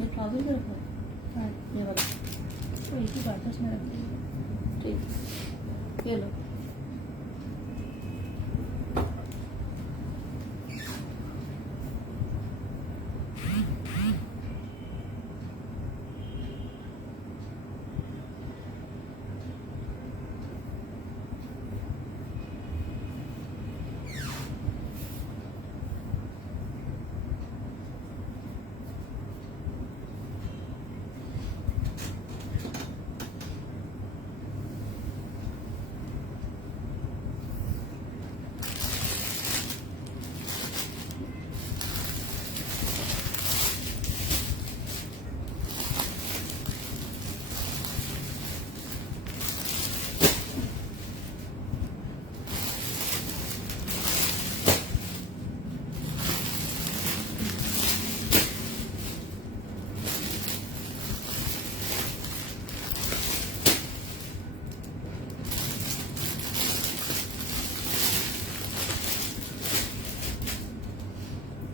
ये ट्राउजर भी रखा है। हाँ, ये वाला तो एक ही बात है, उसमें रख दीजिए। ठीक, ये लो।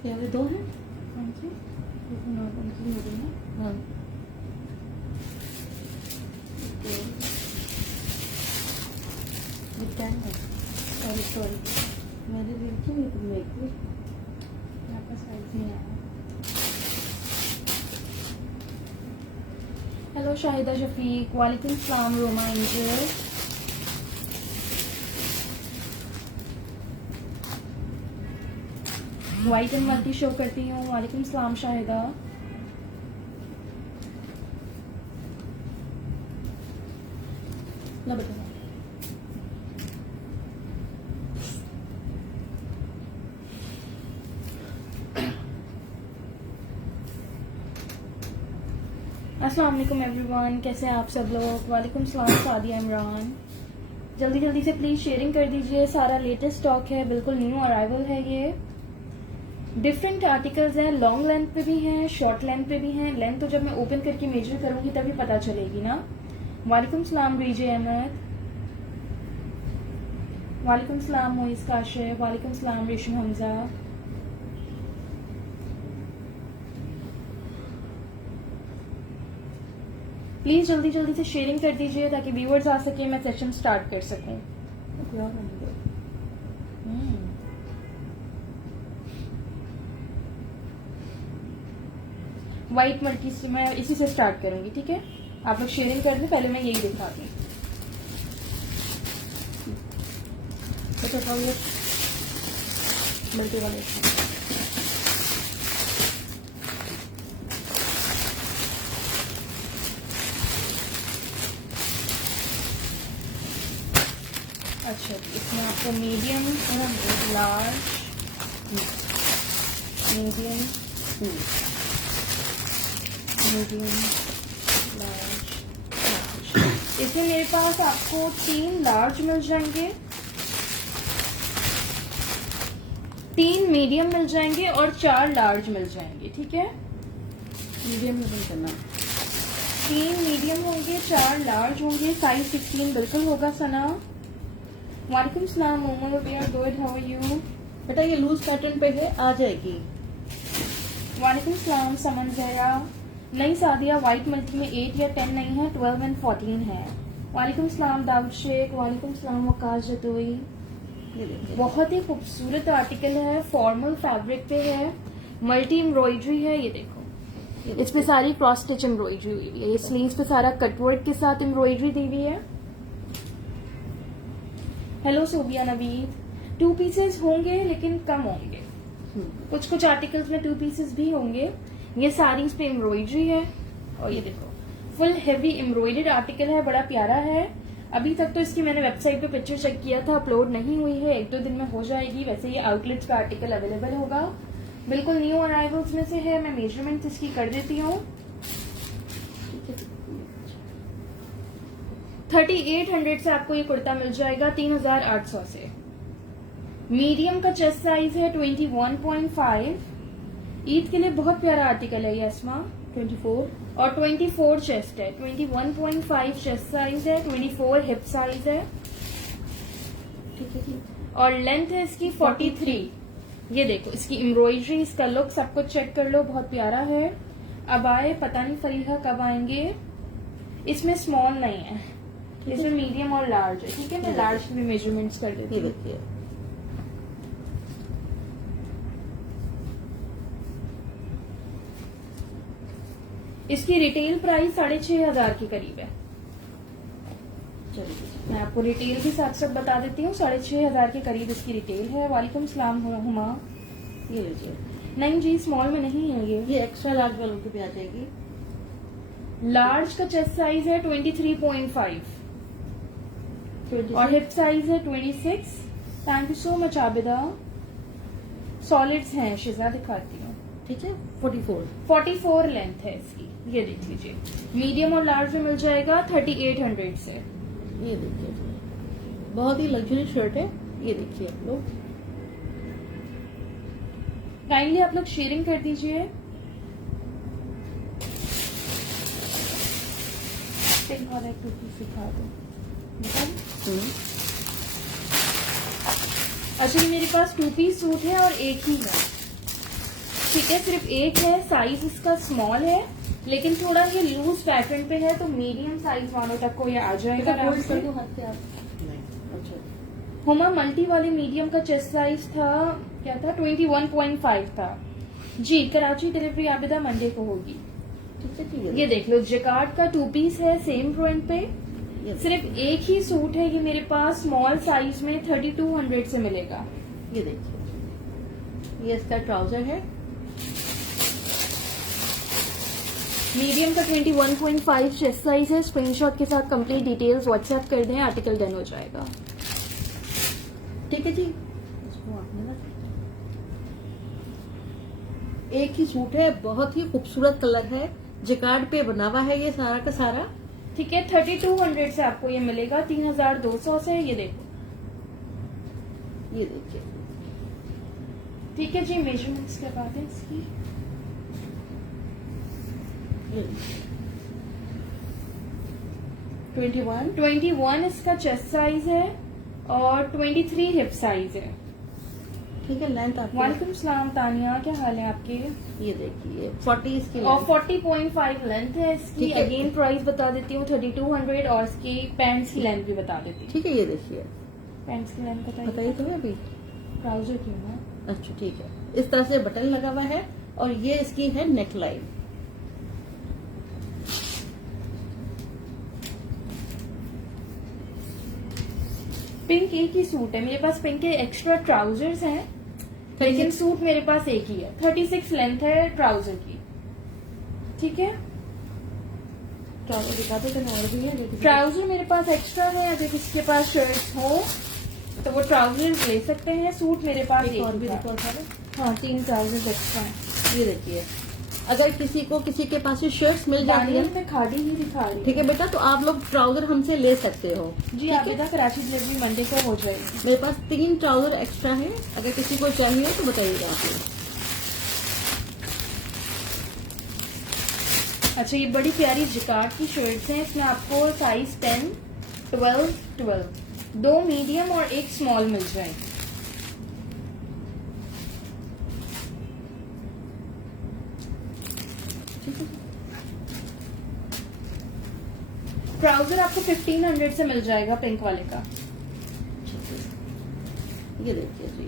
ये वाले दो हैं। हाँ जी, इसमें नॉर्मल की हो गई ना। हाँ, ये क्या है? सॉरी, मैंने देखी नहीं, तुम देखी। यहाँ का साइज नहीं आया। हेलो शाहिदा शफीक, वालेकुम सलाम Roma angel. White and multi show करती हूँ। वालेकुम सलाम शाहिदा। लो बेटा। अस्सलाम वालेकुम एवरीवन, कैसे हैं आप सब लोग। वालेकुम सलाम सादिया इमरान। जल्दी जल्दी से प्लीज शेयरिंग कर दीजिए। सारा लेटेस्ट स्टॉक है, बिल्कुल न्यू अराइवल है। ये डिफरेंट आर्टिकल्स हैं, लॉन्ग लेंथ पे भी हैं, शॉर्ट लेंथ पे भी हैं। लेंथ तो जब मैं ओपन करके मेजर करूंगी तभी पता चलेगी ना। वालेकुम सलाम रीजे अहमद। वालेकुम सलाम मोइस काशिफ। वालेकुम सलाम रेशम हमजा। प्लीज जल्दी जल्दी से शेयरिंग कर दीजिए ताकि व्यूअर्स आ सके, मैं सेशन स्टार्ट कर सकूं। क्या बनेगा? व्हाइट मल्टी से मैं इसी से स्टार्ट करूंगी, ठीक है। आप लोग शेयरिंग कर दें, पहले मैं यही दिखा दूं। तो बताओ ये मल्टी वाले। अच्छा, इसमें आपको medium, large, medium, medium, large. इसमें मेरे पास आपको 3 लार्ज मिल जाएंगे, 3 मीडियम मिल जाएंगे और 4 लार्ज मिल जाएंगे, ठीक है। मीडियम में बंद करना। 3 मीडियम होंगे, 4 लार्ज होंगे, साइज 16 बिल्कुल होगा। सना वालेकुम सलाम Momo, we are good, how are you. बेटा ये लूज पैटर्न पे है, आ जाएगी। वालेकुम सलाम समन जहरा। नहीं सादिया, व्हाइट मल्टी में 8 या 10 नहीं है, 12 एंड 14 है। वालेकुम सलाम दाऊद शेख। वालेकुम सलाम वकास जतोई। ये देखिए, बहुत ही खूबसूरत आर्टिकल है, फॉर्मल फैब्रिक पे है, मल्टी एम्ब्रॉयडरी है। ये देखो, इस पे सारी क्रॉस स्टिच एम्ब्रॉयडरी हुई है। ये स्लीव्स पे सारा कटवर्क के साथ एम्ब्रॉयडरी दी हुई है। हेलो सोबिया नवीद। 2 पीसेस होंगे लेकिन कम होंगे, कुछ कुछ आर्टिकल्स में 2 पीसेस भी होंगे। ये साड़ी पे एम्ब्रॉयडरी है और ये देखो फुल हेवी एम्ब्रॉयडर्ड आर्टिकल है, बड़ा प्यारा है। अभी तक तो इसकी मैंने वेबसाइट पे पिक्चर चेक किया था, अपलोड नहीं हुई है, 1-2 दिन में हो जाएगी। वैसे ये आउटलेट्स का आर्टिकल अवेलेबल होगा, बिल्कुल न्यू अराइवल्स में से है। मैं मेजरमेंट इसकी कर देती हूँ। 3800 से आपको ये कुर्ता मिल जाएगा 3800 से। मीडियम का चेस्ट साइज है 21.5। ईद के लिए बहुत प्यारा आर्टिकल है ये अस्मा। 24 और 24 चेस्ट है, 21.5 चेस्ट साइज है, 24 हिप साइज है, ठीक है जी। और लेंथ है इसकी 43। ये देखो इसकी एम्ब्रॉयडरी, इसका लुक सब कुछ चेक कर लो, बहुत प्यारा है। अब आए, पता नहीं फरीहा कब आएंगे। इसमें स्मॉल नहीं है, इसमें मीडियम और लार्ज है। ठीक है, मैं लार्ज की भी मेजरमेंट्स कर देती ये हूँ। देखिए, इसकी रिटेल प्राइस 6,500 के करीब है। चलिए मैं आपको रिटेल भी साथ साथ बता देती हूँ। 6,500 के करीब इसकी रिटेल है। वालेकुम सलाम हुमा। ये लीजिए, नहीं जी, स्मॉल में नहीं है ये एक्स्ट्रा लार्ज वालों की भी आ जाएगी। लार्ज का चेस्ट साइज है 23.5 और हिप साइज है 26। Thank you so much Abida. Solids हैं, शिजा दिखाती हूँ। ठीक है, 44। 44 लेंथ है इसकी, ये देख लीजिए। मीडियम और लार्ज में मिल जाएगा 3,800 से। ये देखिए, बहुत ही लग्जरी शर्ट है। ये देखिए आप लोग, काइंडली आप लोग शेयरिंग कर दीजिए। पिंक वाला एक टोपी सिखा दो। बता दो। अच्छा, ये मेरे पास 2 पीस सूट है और एक ही है। ठीक है, सिर्फ एक है। साइज इसका स्मॉल है, लेकिन थोड़ा ये लूज पैटर्न पे है, तो मीडियम साइज वालों तक को ये आ जाएगा आराम से। अच्छा, हुमा मल्टी वाले मीडियम का चेस्ट साइज था, क्या था, 21.5 था जी। कराची डिलीवरी आबिदा मंडे को होगी। ठीक है, ठीक है। ये देख लो, जैकार्ड का 2 पीस है सेम प्रिंट पे। ये सिर्फ एक ही सूट है ये मेरे पास, स्मॉल साइज में 3,200 से मिलेगा। ये देखिए, ये इसका ट्राउजर है। मीडियम का 21.5 चेस्ट साइज है। स्क्रीनशॉट के साथ कंप्लीट डिटेल्स व्हाट्सएप कर दें, आर्टिकल डन हो जाएगा। ठीक है जी, इसको आपने ना, एक ही सूट है, बहुत ही खूबसूरत कलर है, जिकार्ड पे बना हुआ है ये सारा का सारा। ठीक है, 3,200 से आपको ये मिलेगा, 3,200 से। ये देखो, ये देखिए, ठीक है जी। मेजरमेंट्स करवा दें इसकी। ये 21। 21 इसका चेस्ट साइज है और 23 हिप साइज है। ठीक है, लेंथ आपकी। वालेकुम सलाम तानिया, क्या हाल है आपके? ये देखिए, 40 इसकी और length। 40.5 लेंथ है इसकी। ठीक है। अगेन प्राइस बता देती हूँ 3,200 और इसकी पैंट्स की लेंथ भी बता देती हूँ। ठीक है, ये देखिए, पैंट्स की लेंथ बताइए तो अभी। ट्राउजर क्यों है? अच्छा, ठीक है, इस तरह से बटन लगा हुआ है और ये इसकी है नेक लाइन। पिंक एक ही सूट है मेरे पास। पिंक के एक्स्ट्रा ट्राउजर्स हैं, लेकिन सूट मेरे पास एक ही है। 36 लेंथ है ट्राउजर की। ठीक है, ट्राउजर दिखा दो, और भी है लेकिन ट्राउजर मेरे पास एक्स्ट्रा है। अगर किसी के पास शर्ट्स हो तो वो ट्राउजर ले सकते हैं। सूट मेरे पास एक और भी एक ही दिखा है। दो। हाँ, 3 ट्राउजर एक्स्ट्रा है। ये देखिए, अगर किसी के पास शर्ट्स मिल जाती है, में खादी ही दिखा रही ठीक है बेटा, तो आप लोग ट्राउजर हमसे ले सकते हो। जी। ठीक है? आबिदा, कराची डिलीवरी मंडे को हो जाएगी। मेरे पास 3 ट्राउजर एक्स्ट्रा है, अगर किसी को चाहिए तो बताइएगा आप लोग। अच्छा, ये बड़ी प्यारी जिकार्ड की शर्ट्स हैं। इसमें आपको साइज 10, 12, 12 2 मीडियम और एक स्मॉल मिल जाएगी। ठीक है, ट्राउजर आपको 1,500 से मिल जाएगा पिंक वाले का। ये देखिए जी,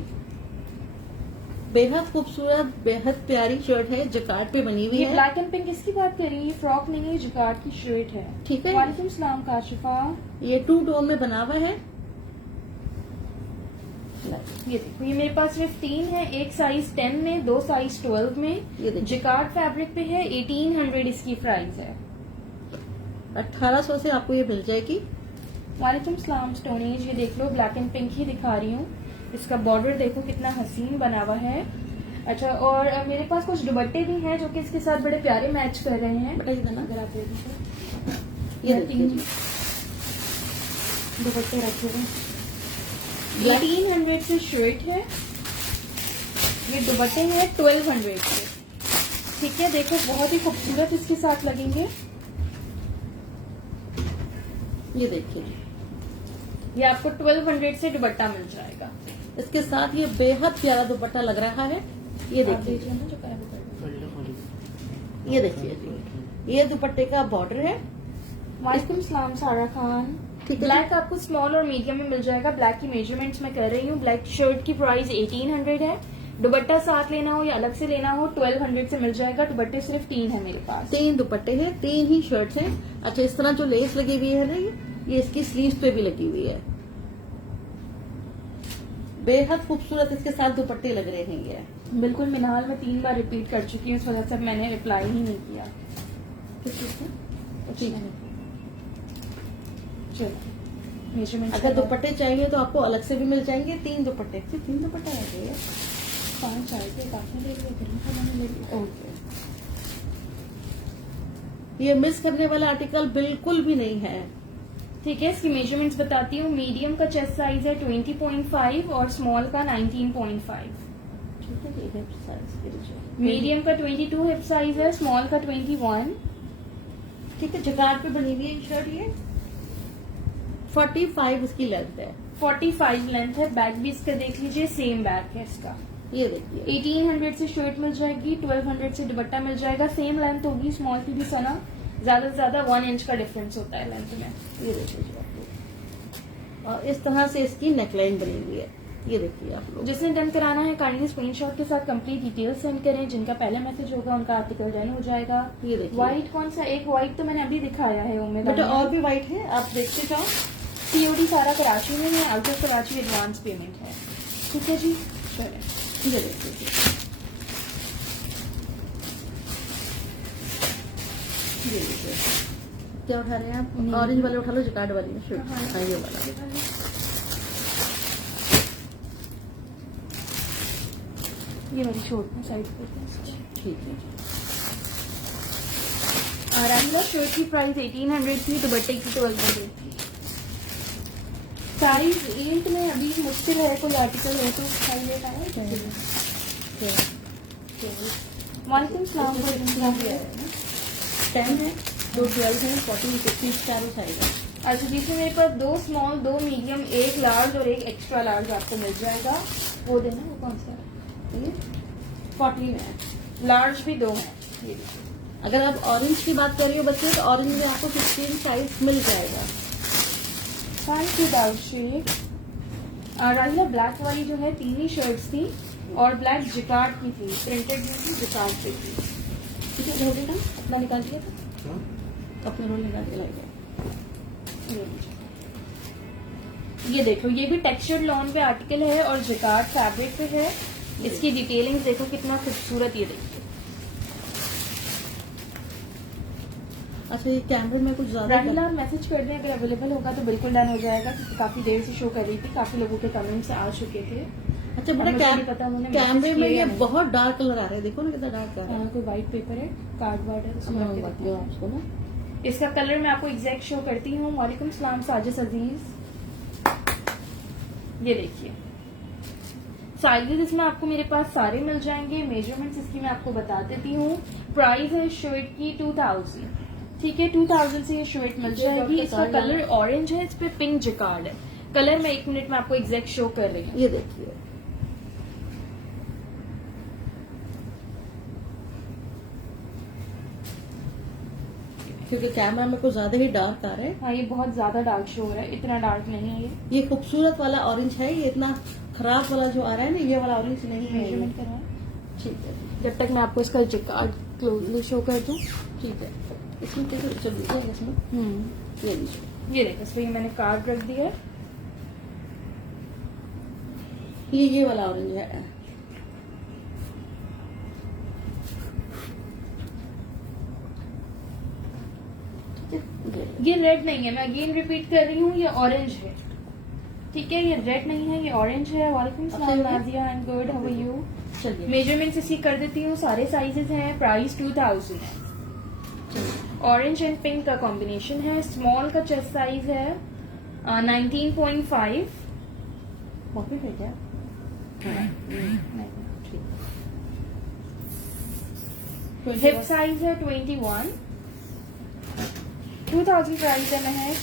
बेहद खूबसूरत, बेहद प्यारी शर्ट है, जकार्ड पे बनी हुई ये है। ब्लैक एंड पिंक इसकी बात कर रही है, ये फ्रॉक नहीं है, जिकार्ड की शर्ट है। ठीक है, वालेकुम सलाम काशिफा। ये 2 टोन में बना हुआ है। ये देखो, ये मेरे पास सिर्फ 3 है, एक साइज 10 में, 2 साइज 12 में। ये देखिए, जिकार्ड फैब्रिक पे है। 1,800 इसकी प्राइस है। 1800 से आपको ये मिल जाएगी। वालेकुम सलाम स्टोनीज। ये देख लो, ब्लैक एंड पिंक ही दिखा रही हूँ। इसका बॉर्डर देखो कितना हसीन बना हुआ है। अच्छा, और मेरे पास कुछ दुपट्टे भी हैं जो कि इसके साथ बड़े प्यारे मैच कर रहे हैं। बताइए ना, अगर आप देखो तो ये मैं देखिए 3 जी, दुपट्टे रखे हुए। 1,800 से शर्ट है। ये दुपट्टे हैं 1,200 से। ठीक है, देखो बहुत ही खूबसूरत इसके साथ लगेंगे। ये देखिए जी, ये आपको 1,200 से दुपट्टा मिल जाएगा। इसके साथ ये बेहद प्यारा दुपट्टा लग रहा है। ये आप देखिए, देख लेना जो कलर ये देखिए जी, ये दुपट्टे का बॉर्डर है। वालेकुम सलाम सारा खान। ठीक है। ब्लैक आपको स्मॉल और मीडियम में मिल जाएगा। ब्लैक की मेजरमेंट्स मैं कर रही हूँ। ब्लैक शर्ट की प्राइस 1800 है। दुपट्टा साथ लेना हो या अलग से लेना हो 1200 से मिल जाएगा। दुपट्टे सिर्फ 3 है मेरे पास। 3 दुपट्टे हैं, 3 ही शर्ट्स हैं। अच्छा, इस तरह जो लेस लगी हुई है ना, ये इसकी स्लीव्स पे भी लगी हुई है। बेहद खूबसूरत इसके साथ दुपट्टे लग रहे हैं ये। बिल्कुल मिनाल, मैं 3 बार रिपीट कर चुकी हूँ, इस वजह से मैंने रिप्लाई ही नहीं किया। ठीक है। चलो मेजरमेंट अगर दुपट्टे चाहिए तो आपको अलग से भी मिल जाएंगे। 3 दुपट्टे, सिर्फ 3 दुपट्टे आ गए। 5 आए थे, काफी ले लिए, गर्म खाना ले लिया। ओके, ये मिस करने वाला आर्टिकल बिल्कुल भी नहीं है। ठीक है, इसकी मेजरमेंट्स बताती हूँ। मीडियम का चेस्ट साइज है 20.5 और स्मॉल का 19.5। ठीक है, ये हिप साइज के लिए मीडियम का 22 हिप साइज है, स्मॉल का 21। ठीक है। जगार पे बनी हुई है शर्ट। ये 45 इसकी लेंथ है। 45 लेंथ है। बैक भी इसका देख लीजिए, सेम बैक है इसका। ये देखिए, 1800 से शर्ट मिल जाएगी, 1200 से दुपट्टा मिल जाएगा। सेम लेंथ होगी, स्मॉल की भी सना, ज्यादा से ज्यादा 1 इंच का डिफरेंस होता है लेंथ में। ये देखिए जी आप लोग। और इस तरह से इसकी नेकलाइन बनी हुई है। ये देखिए आप लोग। जिसने डन कराना है काइंडली स्क्रीनशॉट के साथ कंप्लीट डिटेल्स सेंड करें। जिनका पहला मैसेज होगा उनका आर्टिकल डन हो जाएगा। ये देखिए। व्हाइट कौन सा? एक व्हाइट तो मैंने अभी दिखाया है उम्मीद। बेटा और भी व्हाइट है, आप देखते जाओ। सीओडी सारा कराची में है, out of Karachi advance payment है। ठीक है जी, चलिए। ये देखिए जी। ये देखिए, क्या उठा रहे हैं आप? ऑरेंज वाले उठा लो, जकार्ड वाली शर्ट। हाँ, ये वाला। ये वाली शर्ट में साइड पे ठीक है जी। आरामला शर्ट की प्राइस 1800 थी, दुपट्टे की 1200 थी। साइज 8 में अभी मुश्किल है, कोई आर्टिकल है तो साइज 8 आया। वालेकुम सलाम। 10 है, 2 12 है, 14 15 चारों साइज है। अच्छा, जिसमें मेरे पास 2 स्मॉल, 2 मीडियम, 1 लार्ज और 1 एक्स्ट्रा लार्ज आपको मिल जाएगा। वो देना, वो कौन सा है? ये 40 में है। लार्ज भी 2 है। ये देखिए। अगर आप ऑरेंज की बात कर रही हो बच्चे, तो ऑरेंज में आपको 15 साइज मिल जाएगा। थैंक यू दाउशी। राहिला ब्लैक वाली जो है 3 ही शर्ट्स थी और ब्लैक जिकार्ड की थी, प्रिंटेड नहीं थी, जिकार्ड पे थी। ठीक है, रोल ना अपना निकाल दिया था, अपने रोल निकाल के लाइए। ये देखो, ये भी टेक्सचर्ड लॉन पे आर्टिकल है और जिकार्ड फैब्रिक पे है। इसकी डिटेलिंग देखो कितना खूबसूरत, ये देखिए। अच्छा, ये कैमरे में कुछ ज्यादा राहिला मैसेज कर दें, अगर अवेलेबल होगा तो बिल्कुल डन हो जाएगा, क्योंकि काफी देर से शो कर रही थी, काफी लोगों के कमेंट्स आ चुके थे। अच्छा, बड़ा कैमरे में ये बहुत डार्क कलर आ रहा है। देखो ना कितना डार्क आ रहा है। कोई व्हाइट पेपर है, कार्ड वार्ड है, उसमें रख के रखना है। आपको ना इसका कलर मैं आपको एग्जैक्ट शो करती हूँ। वालेकुम सलाम साजिद अजीज। ये देखिए, साइजेस इसमें आपको मेरे पास सारे मिल जाएंगे। मेजरमेंट्स इसकी मैं आपको बता देती हूँ। प्राइस है शर्ट की 2000। ठीक है, 2000 से ये शर्ट मिल जाएगी। इसका कलर ऑरेंज है, इस पे पिंक जिकार्ड है। कलर मैं 1 मिनट में आपको एग्जैक्ट शो कर रही हूँ। ये देखिए, क्योंकि कैमरा में कुछ ज्यादा ही डार्क आ रहा है। हाँ, ये बहुत ज्यादा डार्क शो हो रहा है, इतना डार्क नहीं है ये। ये खूबसूरत वाला ऑरेंज है, ये इतना खराब वाला जो आ रहा है ना, ये वाला ऑरेंज नहीं है। मेजरमेंट करवाएं। ठीक है, जब तक मैं आपको इसका जिकार्ड क्लोजली शो कर दूं। ठीक है। इसमें कैसे चलिए, इसमें ये लीजिए। ये देखो, इस पे मैंने कार्ड रख दिया है। ये वाला ऑरेंज है। ये रेड नहीं है, मैं अगेन रिपीट कर रही हूँ, ये ऑरेंज है। ठीक है, ये रेड नहीं है, ये ऑरेंज है। वालेकुम सलाम Nazia, I am good, how are you? चलिए, मेजरमेंट्स इसकी कर देती हूँ। सारे साइजेस हैं। प्राइस 2000 है। ऑरेंज एंड पिंक का कॉम्बिनेशन है। स्मॉल का चेस्ट साइज है 19.5। कॉपी पे क्या? हिप साइज है 21। 2000 प्राइस है महक।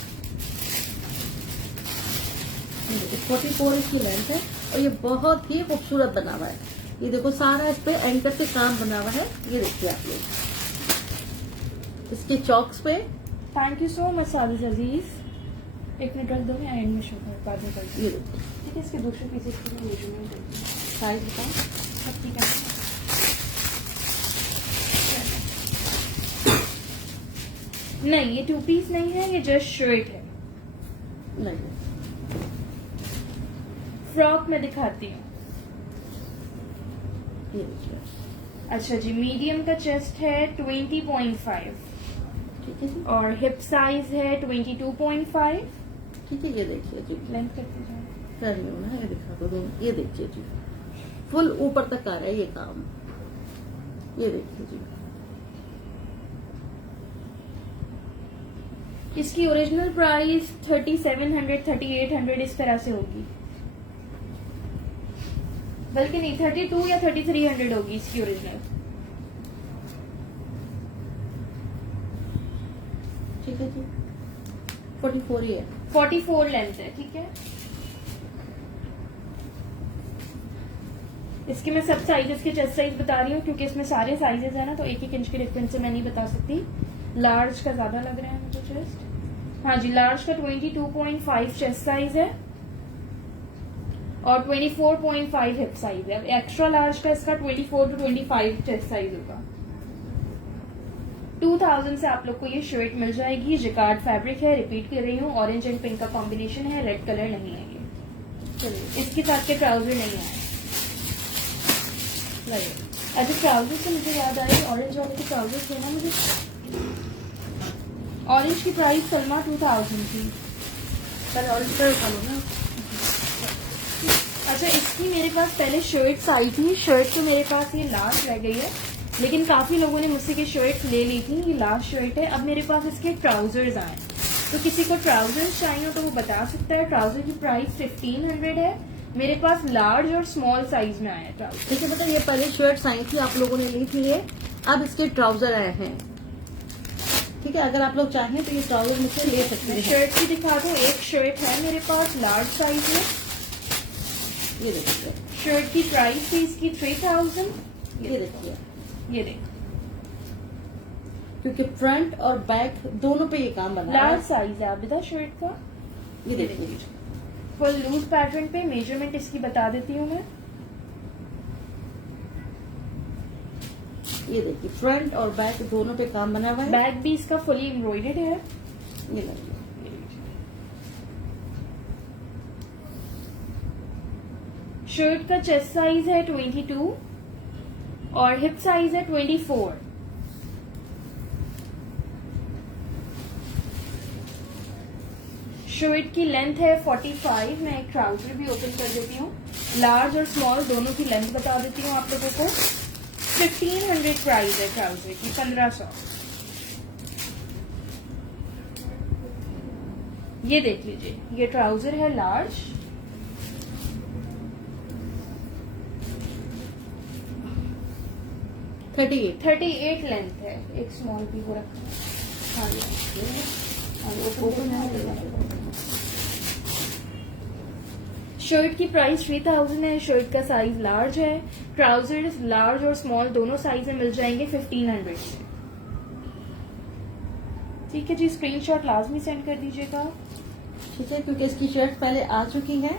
44 इसकी लेंथ है और ये बहुत ही खूबसूरत बना हुआ है। ये देखो, सारा इस पे एंकर से काम बना हुआ है। ये देखिए आप लोग, इसके चॉक्स पे थैंक यू सो मच सादिस अजीज। एक मिनट रख दो, मैं एंड में शो कर बाद में करती ये हूँ। देखिए ठीक है, इसके दूसरे पीसेस की मेजरमेंट करती हूँ। साइज बताओ। सब ठीक है। नहीं, ये 2 पीस नहीं है, ये जस्ट शर्ट है। नहीं फ्रॉक में दिखाती हूँ। ये देखिए अच्छा जी, मीडियम का चेस्ट है 20.5 ठीक है जी और हिप साइज है 22.5। ठीक है। ये देखिए जी लेंथ करते जाओ। कर रही हूँ ना, ये दिखा दो दोनों। ये देखिए जी फुल ऊपर तक आ रहा है ये काम। ये देखिए जी इसकी ओरिजिनल प्राइस 3700 3800 इस तरह से होगी, बल्कि नहीं 32 या 3300 होगी इसकी ओरिजिनल। ठीक है जी 44 ही है। 44 लेंथ है। ठीक है, इसके मैं सब साइजेस के चेस्ट साइज बता रही हूँ क्योंकि इसमें सारे साइजेस है ना, तो 1-1 इंच के डिफरेंस से मैं नहीं बता सकती। लार्ज का ज्यादा लग रहा है मुझे चेस्ट। हाँ जी, लार्ज का 22.5 चेस्ट साइज है और 24.5 हिप साइज है। एक्स्ट्रा लार्ज का इसका 24 to 25 चेस्ट साइज होगा। 2000 से आप लोग को ये शर्ट मिल जाएगी। जिकार्ड फैब्रिक है, रिपीट कर रही हूँ। ऑरेंज एंड पिंक का कॉम्बिनेशन है, रेड कलर नहीं है ये। चलिए इसके साथ के ट्राउजर नहीं आए। अच्छा, ट्राउजर से मुझे याद आई, ऑरेंज वाले के ट्राउजर थे ना मुझे। ऑरेंज की प्राइस सलमा 2000 थी। पहले ऑरेंज कलर उठा लो ना। अच्छा, इसकी मेरे पास पहले शर्ट्स आई थी। शर्ट तो मेरे पास ये लास्ट रह गई है, लेकिन काफी लोगों ने मुझसे ये शर्ट ले ली थी। ये लास्ट शर्ट है। अब मेरे पास इसके ट्राउजर्स आए, तो किसी को ट्राउजर्स चाहिए तो वो बता सकता है। ट्राउजर की प्राइस 1500 है। मेरे पास लार्ज और स्मॉल साइज में आया ट्राउजर। ठीक है, मतलब ये पहले शर्ट्स आई थी, आप लोगों ने ली थी ये। अब इसके ट्राउजर आए हैं। ठीक है, अगर आप लोग चाहें तो ये ट्राउजर मुझसे ले सकते हैं। शर्ट की दिखा दो। एक शर्ट है मेरे पास लार्ज साइज में। ये देखिए शर्ट की प्राइस थी इसकी 3000। ये देखिए ये देख, क्योंकि फ्रंट और बैक दोनों पे ये काम बना है। लार्ज साइज है आबिदा शर्ट का। ये देखिए फुल लूज पैटर्न पे। मेजरमेंट इसकी बता देती हूँ मैं। ये देखिए फ्रंट और बैक दोनों पे काम बना हुआ है। बैक भी इसका फुली एम्ब्रॉयडर्ड है। ये देखिए शर्ट का चेस्ट साइज है 22 और हिप साइज है 24। शर्ट की लेंथ है 45। मैं एक ट्राउजर भी ओपन कर देती हूँ। लार्ज और स्मॉल दोनों की लेंथ बता देती हूँ आप लोगों को। 1500 प्राइस है ट्राउजर की, 1500। ये देख लीजिए, ये ट्राउजर है लार्ज। थर्टी 38 लेंथ है। एक स्मॉल भी हो रखा है। हाँ जी, ओपन शर्ट की प्राइस 3000 है। शर्ट का साइज लार्ज है। ट्राउजर्स लार्ज और स्मॉल दोनों साइज में मिल जाएंगे 1500 से। ठीक है जी, स्क्रीनशॉट लाजमी सेंड कर दीजिएगा। ठीक है, क्योंकि इसकी शर्ट पहले आ चुकी है।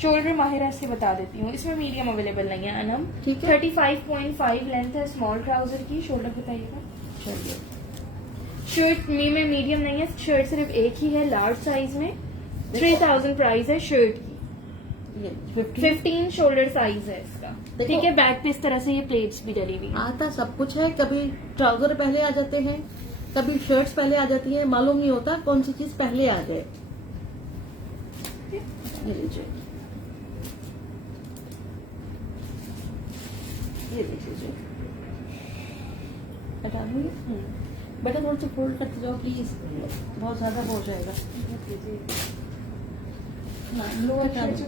शोल्डर माहिरा से बता देती हूँ, इसमें मीडियम अवेलेबल नहीं है अनम। ठीक है। 35.5 लेंथ है स्मॉल ट्राउजर की। शोल्डर बताइएगा। चलिए शर्ट में मीडियम नहीं है, शर्ट सिर्फ एक ही है लार्ज साइज में। 3000 प्राइस है शर्ट की। ये 15 शोल्डर साइज है इसका। देखो। ठीक है, बैक पे इस तरह से ये प्लेट्स भी डली हुई हैं। आता सब कुछ है। कभी ट्राउजर पहले आ जाते हैं, कभी शर्ट्स पहले आ जाती है। मालूम नहीं होता कौन सी चीज पहले आ जाए। ये लीजिए, ये देख लीजिए। हटा दूंगी। बेटा थोड़ा सा फोल्ड करते जाओ प्लीज, बहुत ज्यादा हो जाएगा। ना लो हटा दो।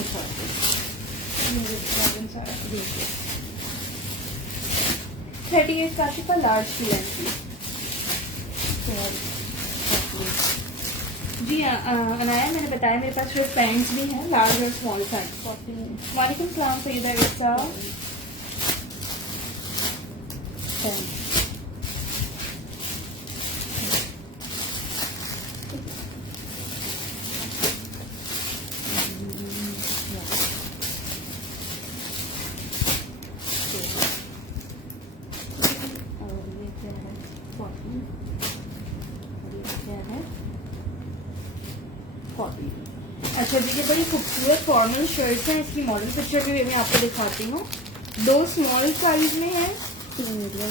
अच्छा 38 काशिफा लार्ज की लेंथ की। जी अनाया, मैंने बताया मेरे पास सिर्फ पैंट्स भी हैं लार्ज और स्मॉल साइज। वालेकुम सलाम सईदा। अच्छा जी, ये बड़ी खूबसूरत फॉर्मल शर्ट्स हैं। इसकी मॉडल पिक्चर भी मैं आपको दिखाती हूँ। 2 स्मॉल साइज में है, 3 मीडियम,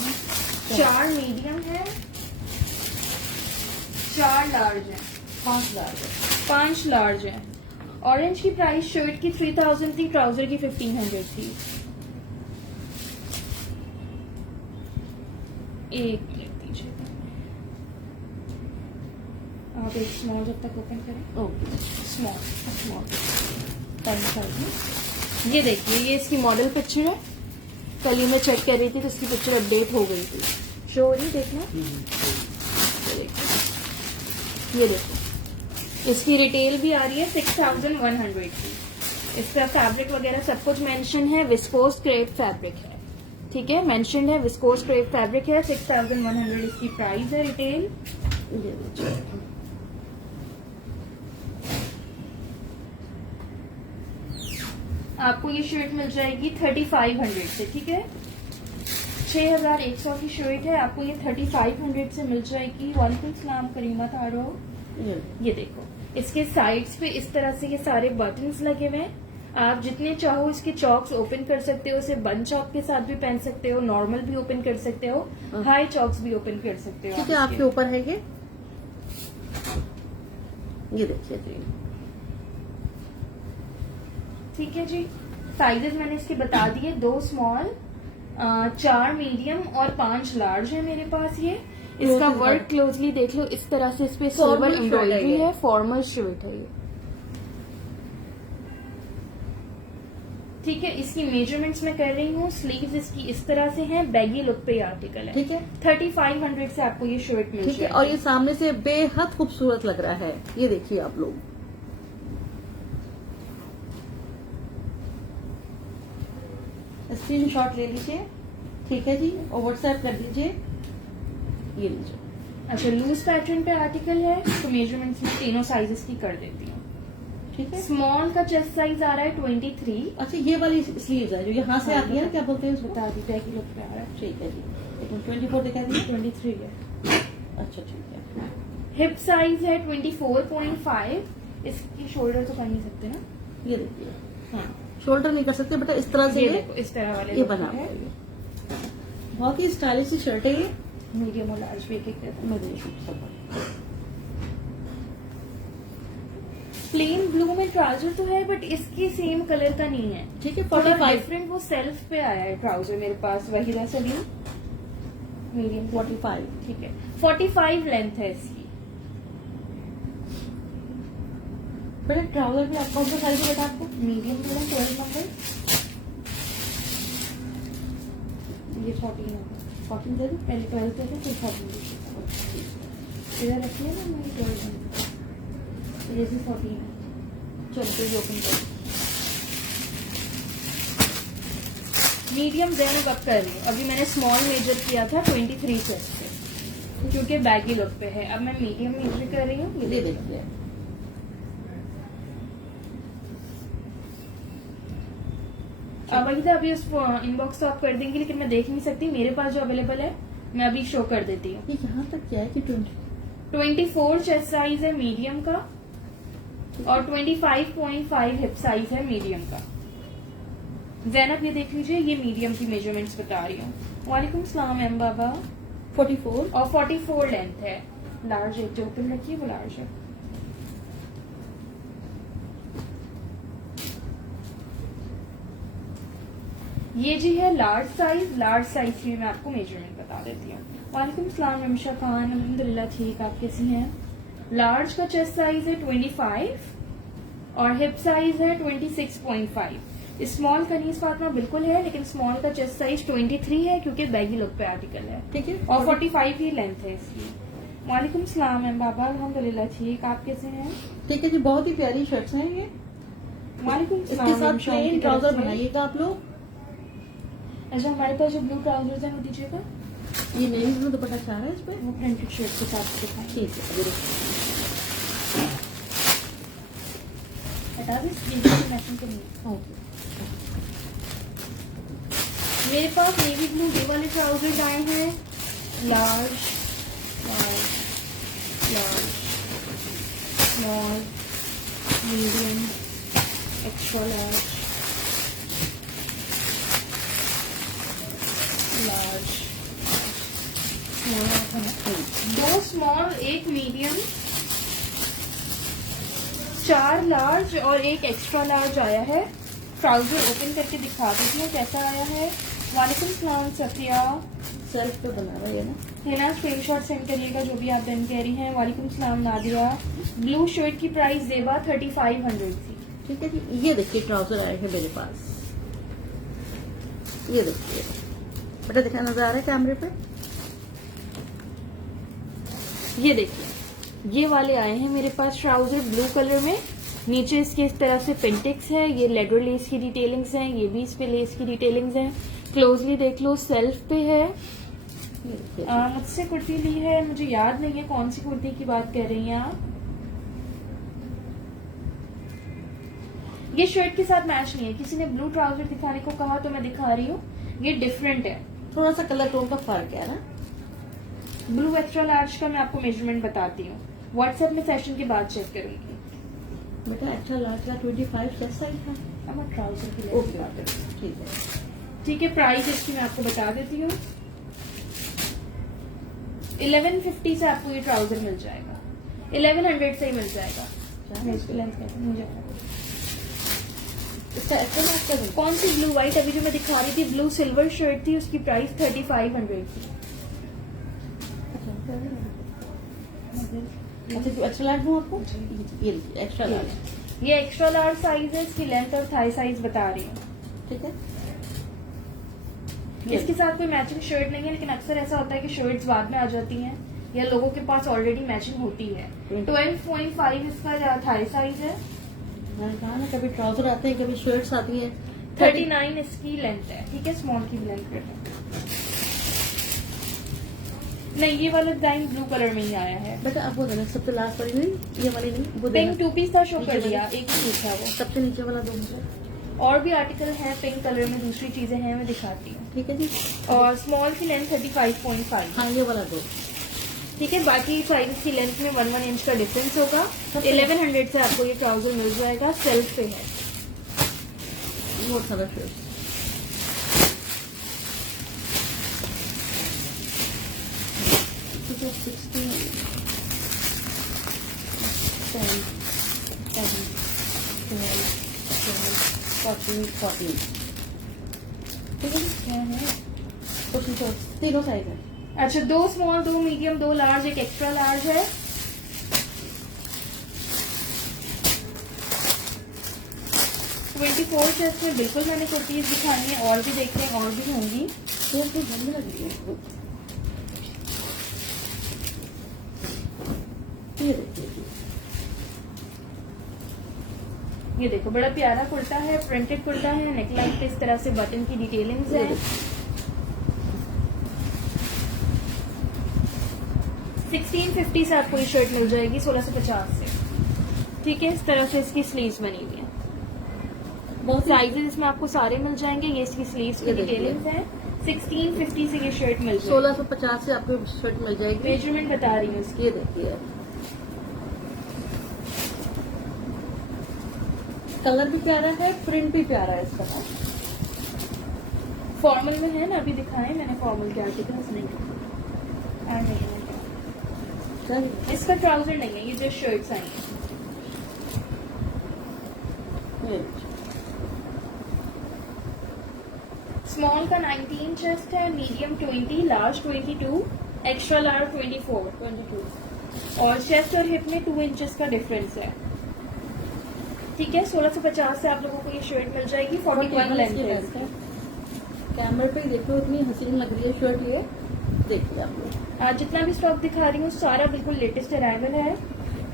4 मीडियम है, 4 लार्ज है, 5 लार्ज है। 5 लार्ज है। ऑरेंज की प्राइस शर्ट की 3000 थी, ट्राउजर की 1500 थी। एक मिनट दीजिए, आप एक स्मॉल जब तक ओपन करें। Okay, small small. ये देखिए, ये इसकी मॉडल पिक्चर है। कल ही मैं चेक कर रही थी तो इसकी पिक्चर अपडेट हो गई थी। शो हो रही, देखना। ये देखो, इसकी रिटेल भी आ रही है 6100 की। इसका फैब्रिक वगैरह सब कुछ मेंशन है। विस्कोस क्रेप फैब्रिक है, ठीक है, मेंशन है विस्कोस क्रेप फैब्रिक है। 6100 इसकी प्राइस है रिटेल। ये लीजिए। आपको ये शर्ट मिल जाएगी 3500 से, ठीक है। 6100 की शर्ट है, आपको ये 3500 से मिल जाएगी। वालेकुम सलाम करीमा तारो। ये देखो, इसके साइड्स पे इस तरह से ये सारे बटन्स लगे हुए हैं। आप जितने चाहो इसके चॉक्स ओपन कर सकते हो। इसे बंद चॉक के साथ भी पहन सकते हो, नॉर्मल भी ओपन कर सकते हो, हाई चॉक्स भी ओपन कर सकते हो। ठीक है, आपके ऊपर है ये देखिए जी। ठीक है जी। साइजेस मैंने इसके बता दिए, 2 स्मॉल, 4 मीडियम और 5 लार्ज है मेरे पास। ये इसका वर्क क्लोजली देख लो, इस तरह से इस पे सिल्वर एम्ब्रॉयडरी है। फॉर्मल शर्ट है ये, ठीक है। इसकी मेजरमेंट्स मैं कर रही हूँ। स्लीव्स इसकी इस तरह से हैं, बैगी लुक पे ये आर्टिकल है, ठीक है। 3500 से आपको ये शर्ट मिल ठीक है, और ये सामने से बेहद खूबसूरत लग रहा है। ये देखिए आप लोग, स्क्रीनशॉट ले लीजिए, ठीक है जी, और व्हाट्सएप कर दीजिए। ये लीजिए। अच्छा, लूज पैटर्न पे आर्टिकल है तो मेजरमेंट्स में तीनों साइजेस की कर देती हूँ, ठीक है। स्मॉल का चेस्ट साइज आ रहा है 23। अच्छा, ये वाली स्लीव्स है जो यहाँ से आती है ना, क्या बोलते हैं उसको? बता दी, बैगी लुक पे आ रहा है। ठीक है जी, 24 दिखा दीजिए। 23 है। अच्छा, ठीक है। हिप साइज है 24.5। इसकी शोल्डर तो कर नहीं सकते ना, ये देखिए, हाँ, शोल्डर नहीं कर सकते बेटा, इस तरह से ये देखो, इस तरह वाले ये बना हुआ है। बहुत ही स्टाइलिश सी शर्ट है ये। मीडियम और लार्ज भी एक प्लेन ब्लू में ट्राउजर तो है, बट इसकी सेम कलर का नहीं है, ठीक है। थोड़ा 45 डिफरेंट। वो सेल्फ पे आया है ट्राउजर मेरे पास, वहीदा सलीम, मीडियम 45, ठीक है। 45 लेंथ है इसकी। बेटा ट्राउजर भी आप कौन सा साइज है बेटा आपको? मीडियम में 12 नंबर, ये 14 नंबर। 14 दे दूं? पहले 12 थे फिर 14 इधर रखिए ना, मैं 12 नंबर, ये भी 14 है। चलो तो ये ओपन कर। मीडियम जैन कब कर रही हूँ। अभी मैंने स्मॉल मेजर किया था 23 चेस्ट पे, क्योंकि बैगी लुक पे है। अब मैं मीडियम मेजर कर रही हूँ। ये देखिए, अब वही था, अभी उस इनबॉक्स तो आप कर देंगे, लेकिन मैं देख नहीं सकती। मेरे पास जो अवेलेबल है मैं अभी शो कर देती हूँ। ये यहाँ तक क्या है कि 24 चेस्ट साइज है मीडियम का, और 25.5 हिप साइज है मीडियम का। जैनब ये देख लीजिए, ये मीडियम की मेजरमेंट्स बता रही हूँ। वालेकुम सलाम एम बाबा। 44 और 44 लेंथ है। लार्ज एक जो ओपन रखिए वो लार्ज है। ये जी है लार्ज साइज। लार्ज साइज की मैं आपको मेजरमेंट बता देती हूँ। वालेकुम सलाम रमशा खान, अल्हम्दुलिल्लाह ठीक, आप कैसी हैं? लार्ज का चेस्ट साइज है 25 और हिप साइज है 26.5। स्मॉल कनीज फातिमा बिल्कुल है, लेकिन स्मॉल का चेस्ट साइज 23 है, क्योंकि बैगी लुक पे आर्टिकल है, ठीक है। और 45 ही लेंथ है इसकी। वालेकुम सलाम मैम बाबा, अल्हम्दुलिल्लाह ठीक, आप कैसे हैं? ठीक है जी, बहुत ही प्यारी शर्ट्स हैं ये। वालेकुम सलाम। इसके साथ रमशा की प्लेन तरफ ट्राउजर से। बनाइएगा आप लोग। अच्छा, हमारे पास जो ब्लू ट्राउजर्स हैं वो दीजिएगा। ये नेवी ब्लू दुपट्टा चाह रहा है इस पे। वो प्रिंटेड शर्ट के साथ दिखाएं। ठीक है, ये देखिए। हटा दें, स्लीव मैचिंग के लिए। ओके, मेरे पास नेवी ब्लू ये वाले ट्राउजर्स आए हैं, large, large, large, small, medium, extra large, large, दो स्मॉल, एक मीडियम, 4 लार्ज और एक एक्स्ट्रा लार्ज आया है। ट्राउजर ओपन करके दिखा देती हूँ कैसा आया है। वालेकुम सलाम सफिया, सेल्फ पे बना रहा है ना। लेना स्क्रीनशॉट सेंड करिएगा जो भी आप दिन कह रही हैं। वालेकुम सलाम नादिया। ब्लू शर्ट की प्राइस जेबा 3500 थी। ठीक है जी, ये देखिए ट्राउजर आए हैं मेरे पास। ये देखिए बेटा, दिखा नजर आ रहा है कैमरे पे। ये देखिए, ये वाले आए हैं मेरे पास ट्राउजर ब्लू कलर में। नीचे इसके इस तरह से पेंटिक्स है, ये लेडर लेस की डिटेलिंग्स हैं, ये भी इस पे लेस की डिटेलिंग्स हैं। क्लोजली देख लो, सेल्फ पे है। ये देखिए। मुझसे कुर्ती ली है, मुझे याद नहीं है कौन सी कुर्ती की बात कर रही हैं आप। ये शर्ट के साथ मैच नहीं है। किसी ने ब्लू ट्राउजर दिखाने को कहा तो मैं दिखा रही हूँ। ये डिफरेंट है, थोड़ा सा कलर टोन का फर्क है ना। ब्लू एक्स्ट्रा लार्ज का मैं आपको मेजरमेंट बताती हूँ। व्हाट्सएप में सेशन के बाद चेक करूंगी। बेटा अच्छा लार्ज का 25 कैसा साइज था। अब मैं ट्राउजर की लेंथ ओके बात करूँ। ठीक है। ठीक है, प्राइस इसकी मैं आपको बता देती हूँ। 1150 से आपको ये ट्राउजर मिल जाएगा। 1100 से ही मिल जाएगा। मैं इसकी लेंथ कहती हूँ, मुझे पता है। इसका एक्चुअल मैच कर दूँ? कौन सी ब्लू व्हाइट अभी जो मैं दिखा रही थी, ब्लू सिल्वर शर्ट थी, उसकी प्राइस 3500 थी। अच्छा जो एक्स्ट्रा लार्ज दूँ आपको? ये लीजिए एक्स्ट्रा लार्ज। ये एक्स्ट्रा लार्ज साइज है, इसकी लेंथ और थाई साइज बता रही हूँ। ठीक है। इसके साथ कोई मैचिंग शर्ट नहीं है, लेकिन अक्सर ऐसा होता है कि शर्ट्स बाद में आ जाती हैं या लोगों के पास ऑलरेडी मैचिंग होती है। 12.5 इसका थाई साइज है। मैंने कहा ना, कभी ट्राउजर आते हैं, कभी शर्ट्स आती है। 39 इसकी लेंथ है। ठीक है, स्मॉल की लेंथ है। नहीं, ये वाला डिजाइन ब्लू कलर में ही आया है। बेटा अब वो देना, सबसे लास्ट वाली नहीं, ये वाली नहीं, वो पिंक देना। 2 पीस था, शो नीचे कर वाली? दिया, एक ही पीस था वो। सबसे नीचे वाला दो मुझे। और भी आर्टिकल है पिंक कलर में, दूसरी चीजें हैं, मैं दिखाती हूँ। ठीक है जी। और स्मॉल की लेंथ 35.5। हाँ ये वाला दो। ठीक है, बाकी साइज की लेंथ में 1 इंच का डिफरेंस होगा। 1100 से आपको ये ट्राउजर मिल जाएगा। सेल्फ पे है। बहुत सारा शर्ट। ठीक है, 16, 10, 11, 12, 14, 14। ठीक है जी? क्या है? कुछ शर्ट तीनों साइज है। अच्छा, 2 स्मॉल, 2 मीडियम, 2 लार्ज, एक एक्स्ट्रा लार्ज है। ट्वेंटी-4 चेस्ट में बिल्कुल मैंने कुर्तीज दिखानी है, और भी देखते हैं, और भी होंगी। ये तो गंदी लग रही है। ये देखिए, ये देखो, बड़ा प्यारा कुर्ता है, प्रिंटेड कुर्ता है। नेकलाइन पे इस तरह से बटन की डिटेलिंग्स है। 1650 से आपको ये शर्ट मिल जाएगी, 1650 से। ठीक है, इस तरह से इसकी स्लीव्स बनी हुई है। बहुत साइजेस इसमें आपको सारे मिल जाएंगे। ये इसकी स्लीव्स की ये देखिए। डिटेलिंग्स है। 1650 से ये शर्ट मिल जाएगी। 1650 से आपको शर्ट मिल जाएगी। मेजरमेंट बता रही हूँ इसकी। ये देखिए, कलर भी प्यारा है, प्रिंट भी प्यारा है इसका। फॉर्मल में है ना, अभी दिखाएं मैंने फॉर्मल के आर्टिकल्स नहीं। सर इसका ट्राउजर नहीं है, ये जो शर्ट्स आई हैं। स्मॉल का 19 चेस्ट है, मीडियम 20, लार्ज 22, एक्स्ट्रा लार्ज 24 और चेस्ट और हिप में 2 इंचेस का डिफरेंस है। ठीक है, 1650 से आप लोगों को ये शर्ट मिल जाएगी। 41 लेंथ है इसका। कैमरे पे देखो, इतनी हसीन लग रही है शर्ट। ये देखिए आप लोग, आज जितना भी स्टॉक दिखा रही हूँ सारा बिल्कुल लेटेस्ट अराइवल है।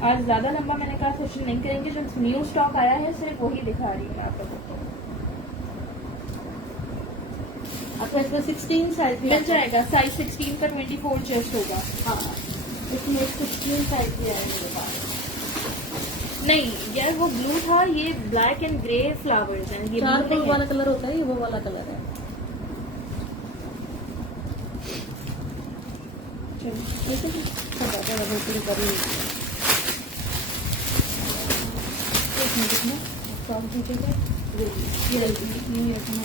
आज ज्यादा लंबा मैंने कहा सेशन नहीं करेंगे, जो न्यू स्टॉक आया है सिर्फ वही दिखा रही हूँ आप लोगों को। आपका इसमें 16 साइज भी मिल जाएगा। साइज 16 का 24 चेस्ट होगा। हाँ, इसमें 16 साइज भी आया मेरे पास। नहीं यार, वो ब्लू था, ये ब्लैक एंड ग्रे फ्लावर्स हैं। ये चार ब्लू वाला कलर होता है, ये वो वाला कलर है। ठीक है जी, सब आता है, देखना फ्रॉक दीजिएगा। ये रखना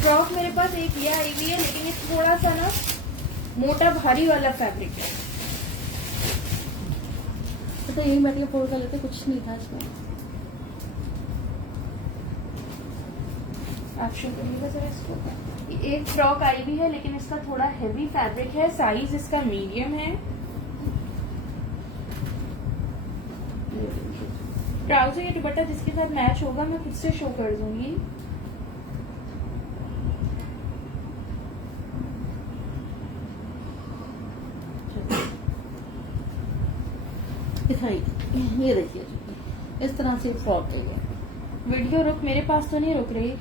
फ्रॉक मेरे पास एक ये आई हुई है, लेकिन ये थोड़ा सा ना मोटा भारी वाला फैब्रिक है। तो यही मेटल फोल्ड कर लेते, कुछ नहीं था इसमें। आप शो करिएगा जरा इसको। ये एक फ्रॉक आई हुई है, लेकिन इसका थोड़ा हेवी फैब्रिक है, साइज इसका मीडियम है। ट्राउजर या दुपट्टा जिसके साथ मैच होगा मैं खुद से शो कर दूंगी। दिखाइए, ये देखिए इस तरह से फ्रॉक है ये। वीडियो रुक, मेरे पास तो नहीं रुक रही।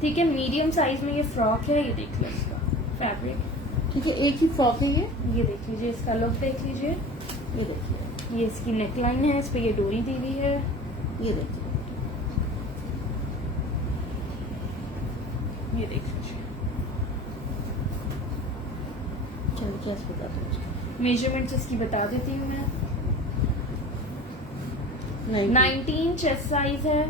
ठीक है, मीडियम साइज में ये फ्रॉक है। ये देख लो इसका फैब्रिक। ठीक है, एक ही फ्रॉक है ये। ये देख लीजिए, इसका लुक देख लीजिए। ये देखिए, ये इसकी नेकलाइन है, इस पे ये डोरी दी हुई है। ये देखिए, ये देख लीजिए। चलिए क्या बता दो। मेजरमेंट्स इसकी बता देती हूँ मैं। 19 चेस्ट साइज है।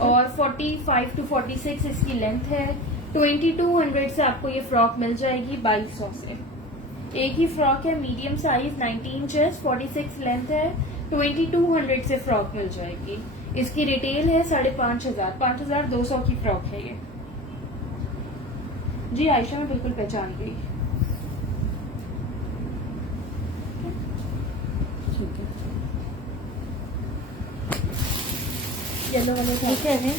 और 45 to 46 इसकी लेंथ है। 2200 से आपको ये फ्रॉक मिल जाएगी 2200 से। एक ही फ्रॉक है, मीडियम साइज, 19 चेस्ट, 46 लेंथ है। 2200 से फ्रॉक मिल जाएगी। इसकी रिटेल है 5,500, 5,200 की फ्रॉक है ये। जी आयशा, मैं बिल्कुल पहचान गई। ठीक है, येलो वाले ये क्या है?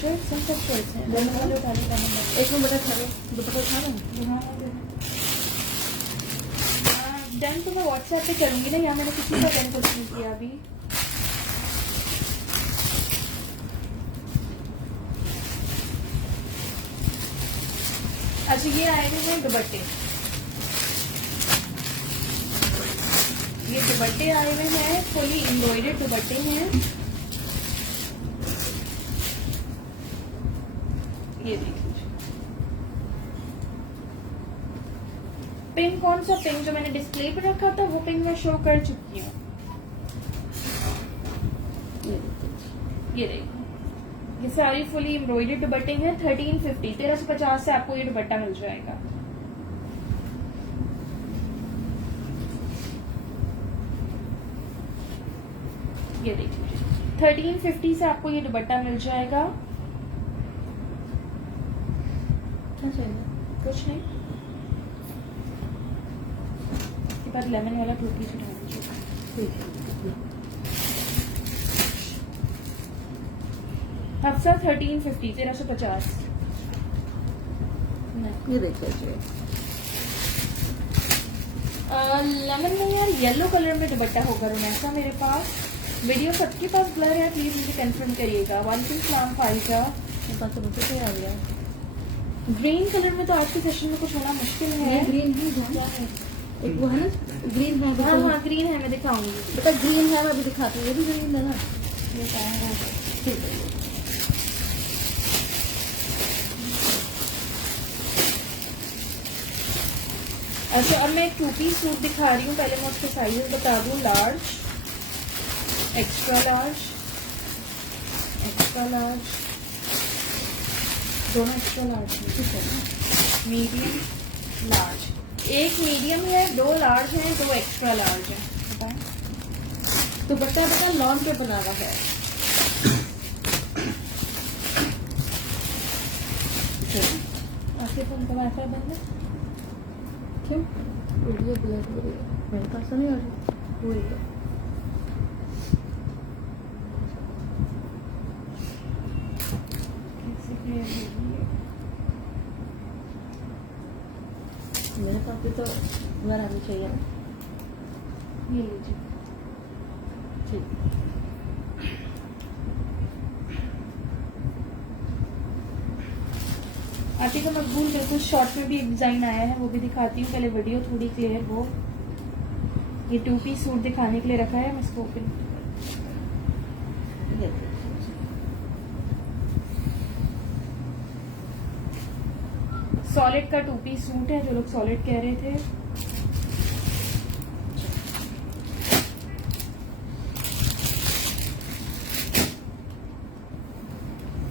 शर्ट, सब शर्ट्स हैं। येलो वाले उठाने का नंबर। एक मिनट खा लो, दुपट्टा उठा लो। डन तो मैं व्हाट्सएप पे करूंगी ना, यहाँ मैंने किसी का डन कुछ नहीं किया अभी। अच्छा, ये आए हुए हैं दुपट्टे। ये दुपट्टे आए हुए हैं, फुली एम्ब्रॉयडर्ड दुपट्टे हैं। ये देख लीजिए। पिन, कौन सा पिन जो मैंने डिस्प्ले पे रखा था वो पिन मैं शो कर चुकी हूँ। ये देखो, ये सारी फुली एम्ब्रॉयडर्ड दुपट्टे हैं। 1350, 1350 से आपको ये दुपट्टा मिल जाएगा। ये देख लीजिए, 1350 से आपको ये दुपट्टा मिल जाएगा। क्या चाहिए? कुछ नहीं, इसके बाद लेमन वाला टू पीस उठा लीजिए। ठीक है, हफ्सा 1350, 1350। ये देख लीजिए। लेमन में यार येलो कलर में दुपट्टा होगा रुमैसा मेरे पास। वीडियो सबके पास ब्लर है, प्लीज मुझे कंफर्म करिएगा। वालेकुम सलाम फाइजा। मेरे पास तो मुझे क्या आ गया? ग्रीन कलर में तो आज के सेशन में कुछ होना मुश्किल है। ग्रीन ही है। क्या है? एक वो है ना, ग्रीन है। हाँ हाँ, ग्रीन है, मैं दिखाऊंगी। बेटा ग्रीन है, मैं अभी दिखाती हूँ। ये भी ग्रीन है ना? ये क्या है? ठीक है। अच्छा, अब मैं एक टू पीस सूट दिखा रही हूँ। पहले मैं उसके साइजेस बता दूँ। Large, extra large, extra large, दोनों एक्स्ट्रा लार्ज हैं, ठीक है ना? Medium, large. एक मीडियम है, 2 लार्ज हैं, 2 एक्स्ट्रा लार्ज हैं। बताएं। तो बच्चा बेटा लॉन पे बना हुआ है। आपके फोन का वाईफाई बंद है? क्यों? वीडियो ब्लर हो रही है। मेरे पास तो नहीं आ रही। हो रही है। कैसे clear होगी ये? मेरे पास भी तो घर आनी चाहिए ना। ये लीजिए। ठीक। आतिका मकबूल, बिल्कुल शॉर्ट में भी एक डिजाइन आया है, वो भी दिखाती हूँ। पहले वीडियो थोड़ी क्लियर हो। ये टू पीस सूट दिखाने के लिए रखा है, मैं इसको ओपन। ये सॉलिड का टू पीस सूट है, जो लोग सॉलिड कह रहे थे।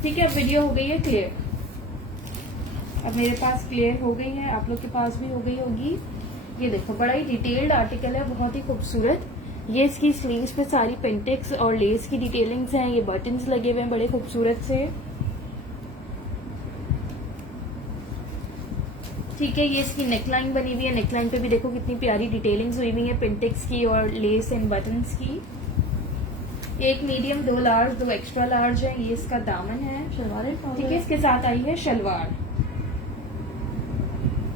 ठीक है, अब वीडियो हो गई है क्लियर। अब मेरे पास क्लियर हो गई है, आप लोग के पास भी हो गई होगी। ये देखो बड़ा ही डिटेल्ड आर्टिकल है, बहुत ही खूबसूरत। ये इसकी स्लीव्स पे सारी पेंटेक्स और लेस की डिटेलिंग्स हैं। ये बटन्स लगे हुए हैं बड़े खूबसूरत से। ठीक है, ये इसकी नेकलाइन बनी हुई है। नेकलाइन पे भी देखो कितनी प्यारी डिटेलिंग्स हुई हुई है पेंटेक्स की और लेस एंड बटन्स की। एक मीडियम, 2 लार्ज, 2 एक्स्ट्रा लार्ज है। ये इसका दामन है। शलवार है, ठीक है, इसके साथ आई है शलवार।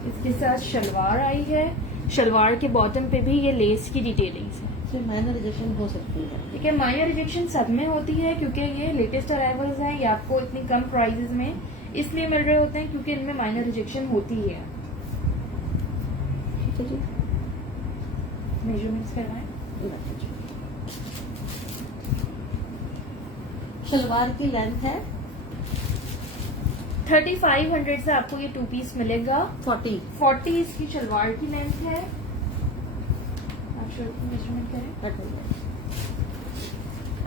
इसके साथ शलवार आई है। शलवार के बॉटम पे भी ये लेस की डिटेलिंग्स है। इसमें माइनर रिजेक्शन हो सकती है। ठीक है, माइनर रिजेक्शन सब में होती है क्योंकि ये लेटेस्ट अराइवल्स हैं। ये आपको इतनी कम प्राइसेस में इसलिए मिल रहे होते हैं क्योंकि इनमें माइनर रिजेक्शन होती है। ठीक है जी, मेजरमेंट्स करवाएं। शलवार की लेंथ है 3500 से आपको ये 2 पीस मिलेगा। 40 इसकी शलवार की लेंथ है। आप शर्ट की मेजरमेंट करें।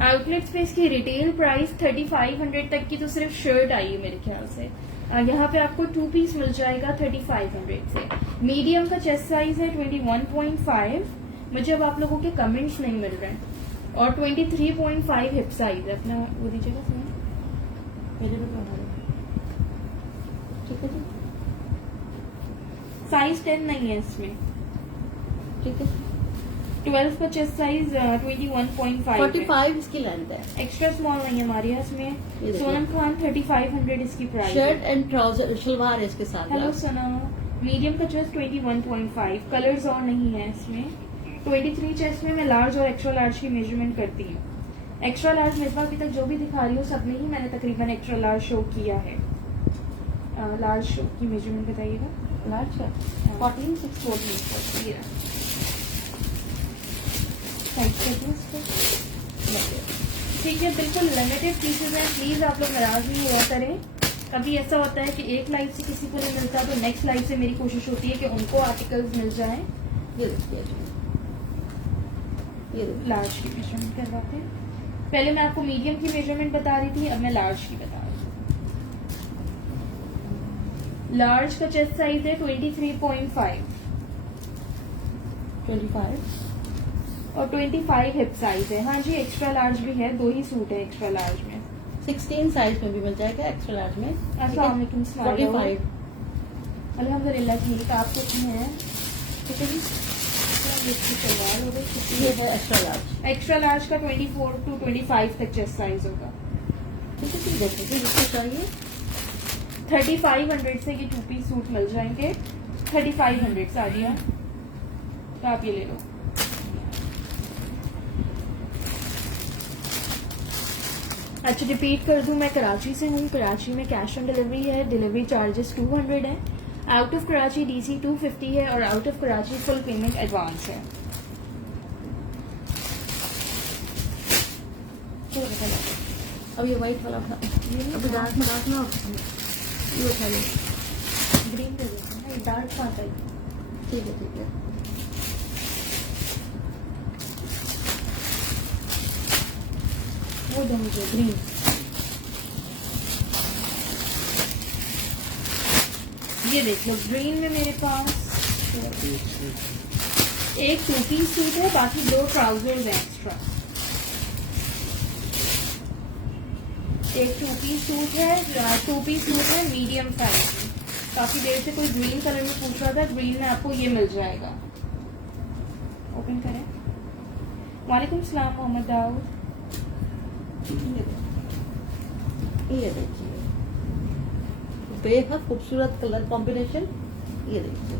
आउटलेट्स पे इसकी रिटेल प्राइस 3500 तक की तो सिर्फ शर्ट आई है मेरे ख्याल से। यहाँ पे आपको 2 पीस मिल जाएगा 3500 से। मीडियम का चेस्ट साइज है 21.5। मुझे अब आप लोगों के कमेंट्स नहीं मिल रहे हैं। और 23.5 हिप साइज है। अपना वो दीजिएगा सुनिए। मेरे भी बना रहे। ठीक है जी, साइज 10 नहीं है इसमें। ठीक है। 12 का चेस्ट साइज 21.5 45 इसकी लेंथ है। एक्स्ट्रा स्मॉल नहीं है हमारे यहाँ ये इसमें। देखिए। सोनम खान 3500 इसकी price. Shirt and trouser, shalwar है इसके साथ। हेलो सोनम। मीडियम का चेस्ट 21.5। कलर्स और नहीं है इसमें। 23 चेस्ट में मैं लार्ज और एक्स्ट्रा लार्ज की मेजरमेंट करती हूँ। एक्स्ट्रा लार्ज मेरे पास अभी तक जो भी दिखा रही हूँ सब में ही मैंने तकरीबन एक्स्ट्रा लार्ज शो किया है। लार्ज शो की मेजरमेंट बताइएगा। लार्ज है 14 6 14। ये साइज कर दूँ इसको। ठीक है, बिल्कुल लिमिटेड पीसेज हैं। प्लीज आप लोग नाराज नहीं हुआ करें। कभी ऐसा होता है कि एक लाइव से किसी को नहीं मिलता तो नेक्स्ट लाइव से मेरी कोशिश होती है कि उनको आर्टिकल्स मिल जाएं। ये देखिए, ये देखिए। लार्ज की मेजरमेंट करवाते हैं। पहले मैं आपको मीडियम की मेजरमेंट बता रही थी, अब मैं लार्ज की बता रही हूँ। लार्ज का चेस्ट साइज है 23.5 25 और 25 हिप साइज है। हाँ जी, एक्स्ट्रा लार्ज भी है। 2 ही सूट है एक्स्ट्रा लार्ज में। 16 साइज में भी मिल जाएगा एक्स्ट्रा लार्ज में। अस्सलाम वालेकुम। 45 अल्हम्दुलिल्लाह ठीक। आप कितने हैं? ठीक है जी। इसकी सलवार हो गई। ये है एक्स्ट्रा लार्ज। एक्स्ट्रा लार्ज का 24 to 25 तक चेस्ट साइज होगा। ठीक है जी, देखिए जिसको चाहिए 3500 से ये 2 पीस सूट मिल जाएंगे। 3500 साड़ियाँ तो आप ये ले लो। अच्छा, रिपीट कर दूं, मैं कराची से हूँ। कराची में कैश ऑन डिलीवरी है। डिलीवरी चार्जेस 200 है। आउट ऑफ कराची DC 250 है और out of Karachi full payment advance है। अब ये व्हाइट वाला था, अभी डार्क में डार्क ना ये उठा लो। ग्रीन दे देते हैं। ये डार्क कहाँ चाहिए? ठीक है, ठीक है। वो दो मुझे ग्रीन। ये देख लो, ग्रीन में मेरे पास एक 2 पीस सूट है, बाकी 2 ट्राउजर्स हैं एक्स्ट्रा। एक 2 पीस सूट है, 2 पीस सूट है मीडियम साइज में। काफी देर से कोई ग्रीन कलर में पूछ रहा था, ग्रीन में आपको ये मिल जाएगा। ओपन करें। वालेकुम सलाम मोहम्मद दाऊद। ये देखिए बेहद खूबसूरत कलर कॉम्बिनेशन। ये देखिए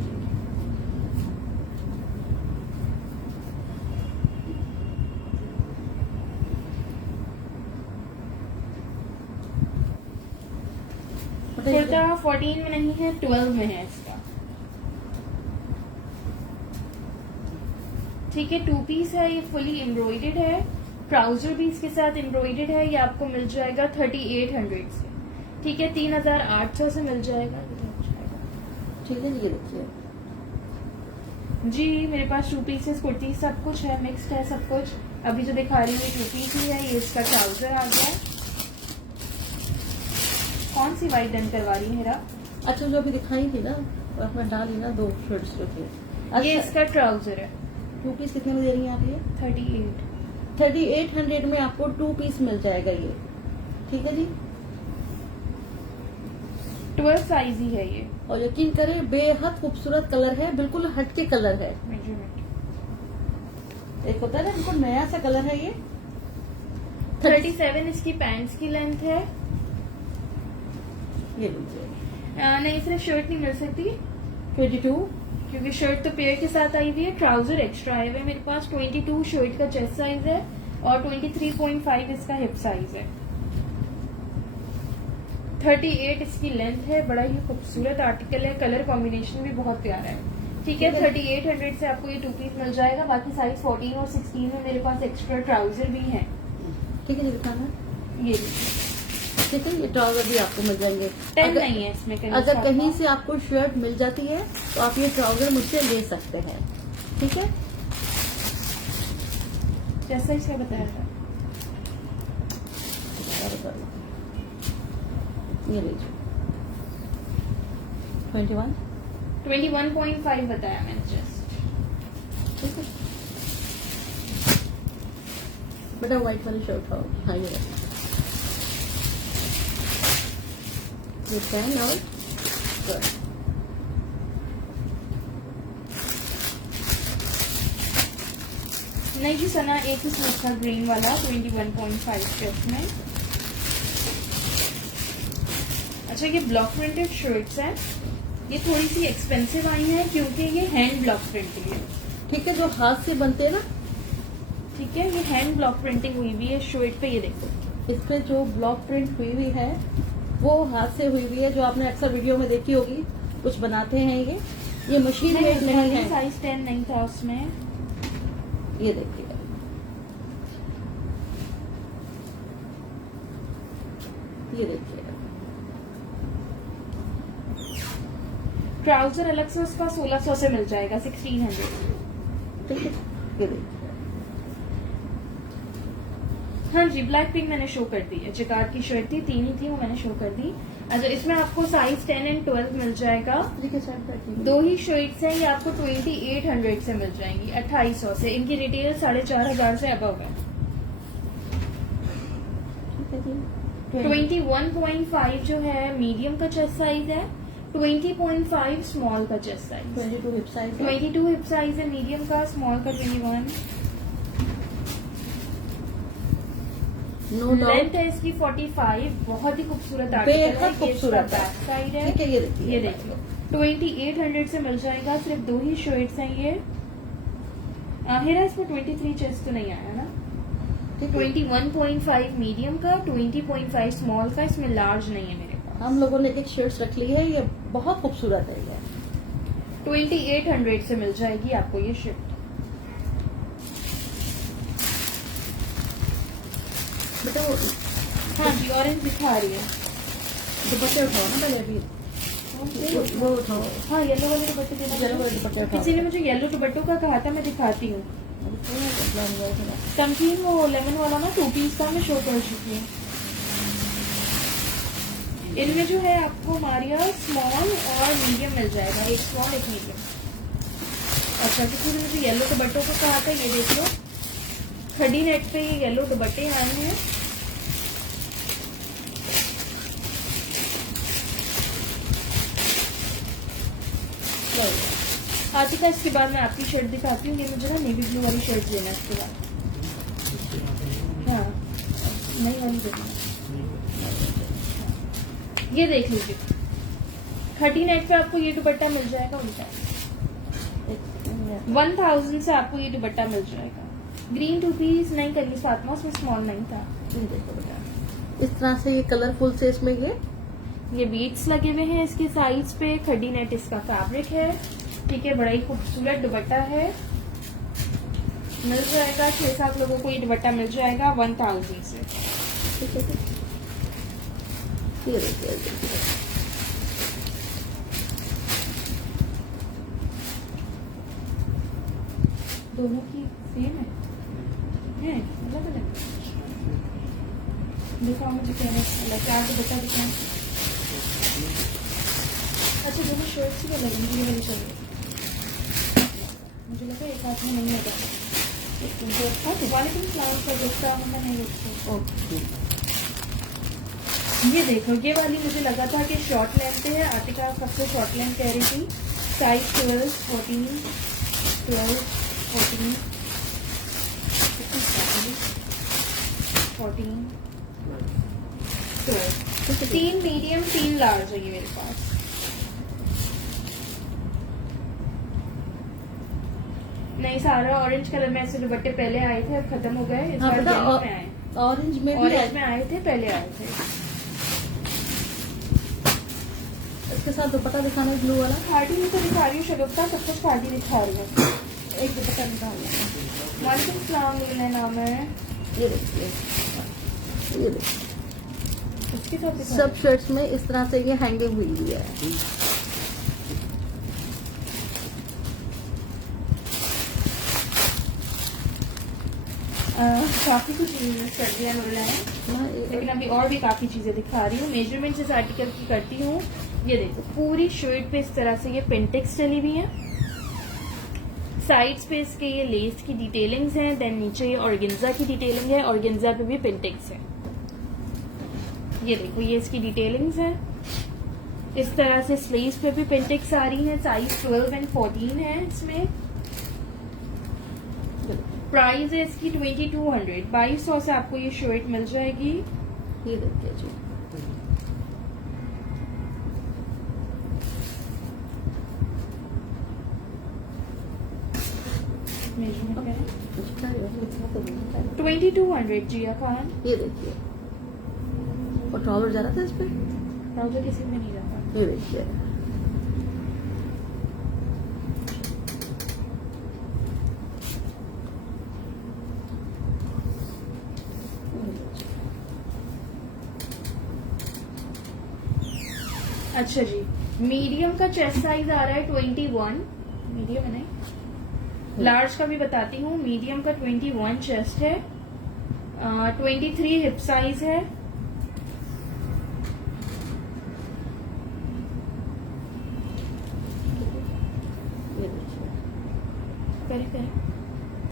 कुर्ता 14 में नहीं है, 12 में है इसका। ठीक है, 2 पीस है। ये फुली एम्ब्रॉयडेड है। ट्राउजर भी इसके साथ एम्ब्रॉयडेड है। ये आपको मिल जाएगा 3800 से। ठीक है, 3800 से मिल जाएगा। ठीक है, ये देखिए जी, मेरे पास 2 पीसेस कुर्ती सब कुछ है, मिक्स्ड है सब कुछ। अभी जो दिखा रही हूँ 2 पीस ही है। ये इसका ट्राउजर आ गया है। कौन सी वाइट डन करवा रही है मेरा? अच्छा जो अभी दिखाई थी ना, और मैं डाली ना 2 शर्ट्स जो थे। ये अच्छा, इसका ट्राउजर है 2 पीस कितने में दे रही हैं आप ये? 38। 3800 में आपको 2 पीस मिल जाएगा ये, ठीक है जी। 12 साइज ही है ये। और यकीन करें बेहद खूबसूरत कलर है, बिल्कुल हटके कलर है। मेजरमेंट एक होता है ना बिल्कुल नया सा कलर है ये। 37 इसकी पैंट्स की लेंथ है। ये लीजिए नहीं, सिर्फ शर्ट नहीं मिल सकती 22। क्योंकि शर्ट तो पेयर के साथ आई हुई है, ट्राउजर एक्स्ट्रा आए हुए हैं मेरे पास। 22 शर्ट का चेस्ट साइज है और 23.5 इसका हिप साइज है। 38 इसकी लेंथ है। बड़ा ही खूबसूरत आर्टिकल है, कलर कॉम्बिनेशन भी बहुत प्यारा है। ठीक है, 3800 से आपको ये 2 पीस मिल जाएगा। बाकी साइज 14 और 16 में मेरे पास एक्स्ट्रा ट्राउजर भी है। ठीक है, दिखाना। ये ठीक है, ये ट्राउजर भी आपको मिल जाएंगे। 10 नहीं है इसमें कहीं अगर कहीं से आपको शर्ट मिल जाती है तो आप ये ट्राउजर मुझसे ले सकते हैं, ठीक है। जैसा इसका बताया था। ये लीजिए 21। 21.5 बताया मैंने जस्ट। ठीक है बेटा, व्हाइट वाली शर्ट हो। हाँ ये रखना। ये पैन और स्कर्ट। नहीं जी सना, एक ही सूट था ग्रीन वाला 21.5 के उसमें। अच्छा, ये ब्लॉक प्रिंटेड शर्ट्स हैं। ये थोड़ी सी एक्सपेंसिव आई हैं क्योंकि ये हैंड ब्लॉक प्रिंटिंग है। ठीक है, जो हाथ से बनते हैं ना, ठीक है, ये हैंड ब्लॉक प्रिंटिंग हुई हुई है शर्ट पे। ये देखो, इस पे जो ब्लॉक प्रिंट हुई हुई है वो हाथ से हुई हुई है, जो आपने अक्सर वीडियो में देखी होगी। कुछ बनाते हैं ये मशीन मेड नहीं है। साइज 10 नहीं था उसमें। ये देखिए, ये देखिए ट्राउजर अलग से उसका 1600 से मिल जाएगा, 1600। ठीक है, ये देखिए। हाँ जी, ब्लैक पिंक मैंने शो कर दी है। जिकार्ड की शर्ट थी, 3 ही थी, वो मैंने शो कर दी। अच्छा, इसमें आपको साइज 10 एंड 12 मिल जाएगा। 2 ही शर्ट्स हैं, ये आपको 2800 से मिल जाएंगी, 2800 से। इनकी रिटेल 4500 से अबव है। 21.5 जो है मीडियम का चेस्ट साइज है, 20.5 स्मॉल का चेस्ट साइज, 22 हिप साइज है। 22 हिप साइज है मीडियम का, स्मॉल का 21। नो डाउट लेंथ है इसकी 45। बहुत ही खूबसूरत आर्टिकल है। बेहद खूबसूरत है। बैक साइड है। ठीक है, ये देखिए, ये देखिए 2800 से मिल जाएगा। सिर्फ 2 ही शर्ट्स हैं ये। हेरा इसमें 23 चेस्ट तो नहीं आया ना। 21.5 मीडियम का, 20.5 स्मॉल का। इसमें लार्ज नहीं है मेरे पास। हम लोगों ने एक शर्ट्स रख ली है, ये बहुत खूबसूरत है। ये 2800 से मिल जाएगी आपको ये शर्ट। बेटा हाँ जी, ऑरेंज दिखा रही है। दुपट्टे उठाओ ना पहले, अभी वो उठाओ। हाँ, येलो वाले दुपट्टे देना। येलो वाले दुपट्टे उठाओ। किसी ने मुझे येलो दुपट्टों का कहा था, मैं दिखाती हूँ। तमकीन वो लेमन वाला ना 2 पीस का मैं शो कर चुकी हूँ। इनमें जो है आपको मारिया स्मॉल और मीडियम मिल जाएगा, एक स्मॉल एक मीडियम। अच्छा, किसी ने मुझे येलो दुपट्टों को कहा था, ये देख लो 30 नेट पे ये येलो दुपट्टे आए हैं। आतिका, इसके बाद मैं आपकी शर्ट दिखाती हूँ। ये मुझे ना नेवी ब्लू वाली शर्ट लेना है इसके बाद। हाँ, नहीं वाली देना। ये देख लीजिए 30 नेट पे आपको ये दुपट्टा मिल जाएगा उल्टा। 1000 से आपको ये दुपट्टा मिल जाएगा। ग्रीन 2 पीस नहीं करी फातिमा, उसमें स्मॉल नहीं था। देखो बेटा, इस तरह से ये कलरफुल से इसमें ये बीट्स लगे हुए हैं इसके साइज पे। 30 नेट इसका फैब्रिक है। ठीक है, बड़ा ही खूबसूरत दुपट्टा है। मिल जाएगा 6-7 लोगों को ये दुपट्टा मिल जाएगा 1000 से। ठीक है, ये देखिए। दोनों की सेम है अलग अलग। दिखाओ मुझे, क्या है क्या दुपट्टा दिखाएं। से दोनों शर्ट्स ही लगेंगी, ये वाली चाहिए। मुझे लगा एक हाथ में नहीं होगा। वालेकुम सलाम का गुस्सा मैं नहीं रखती। ओके, ये देखो, ये वाली मुझे लगा था कि शॉर्ट लेंथ पे है। आतिका सबसे शॉर्ट लेंथ कह रही थी। साइज 12, 14, 12, 14, 14, 12। 3 मीडियम 3 लार्ज है ये मेरे पास। नहीं, सारा ऑरेंज कलर में ऐसे दुपट्टे पहले आए थे, अब खत्म हो गए। इस हाँ बार पता येलो में आए। ऑरेंज में भी ऑरेंज में आए थे, पहले आए थे। इसके साथ दुपट्टा दिखाना है ब्लू वाला। खाड़ी में तो दिखा रही हूँ शगुफ्ता, सब कुछ खाड़ी दिखा रही हूँ। एक दुपट्टा निकालना है। वालेकुम सलाम, मेरा नाम है। ये देखिए, ये देखिए, इसके साथ दिखा सब शर्ट्स में इस तरह से ये हैंगिंग हुई हुई है। काफी कुछ सर्दियाँ मिल रहे हैं, लेकिन अभी और भी काफी चीजें दिखा रही हूँ। मेजरमेंट इस आर्टिकल की करती हूँ। ये देखो, पूरी शर्ट पे इस तरह से ये पिंटेक्स चली हुई है। साइड्स पे इसके ये लेस की डिटेलिंग्स हैं। देन नीचे ये ऑर्गेन्जा की डिटेलिंग है। ऑर्गेन्जा पे भी पिंटेक्स है। ये देखो, ये इसकी डिटेलिंग्स है। इस तरह से स्लीव्स पे भी पिंटेक्स आ रही है। साइज 12 एंड 14 है इसमें। प्राइस है इसकी 2200। 2200 से आपको ये शर्ट मिल जाएगी। ये देखिए जी, मेजरमेंट करें। इसका ये लिखना तो नहीं है। 2200 जिया खान। ये देखिए, और ट्राउजर जा रहा था इस पे। ट्राउजर किसी में नहीं रखा। ये देखिए, अच्छा जी, मीडियम का चेस्ट साइज आ रहा है 21। मीडियम है नहीं, लार्ज का भी बताती हूँ। मीडियम का 21 चेस्ट है। 23 हिप साइज है। ये देखिए, करें करें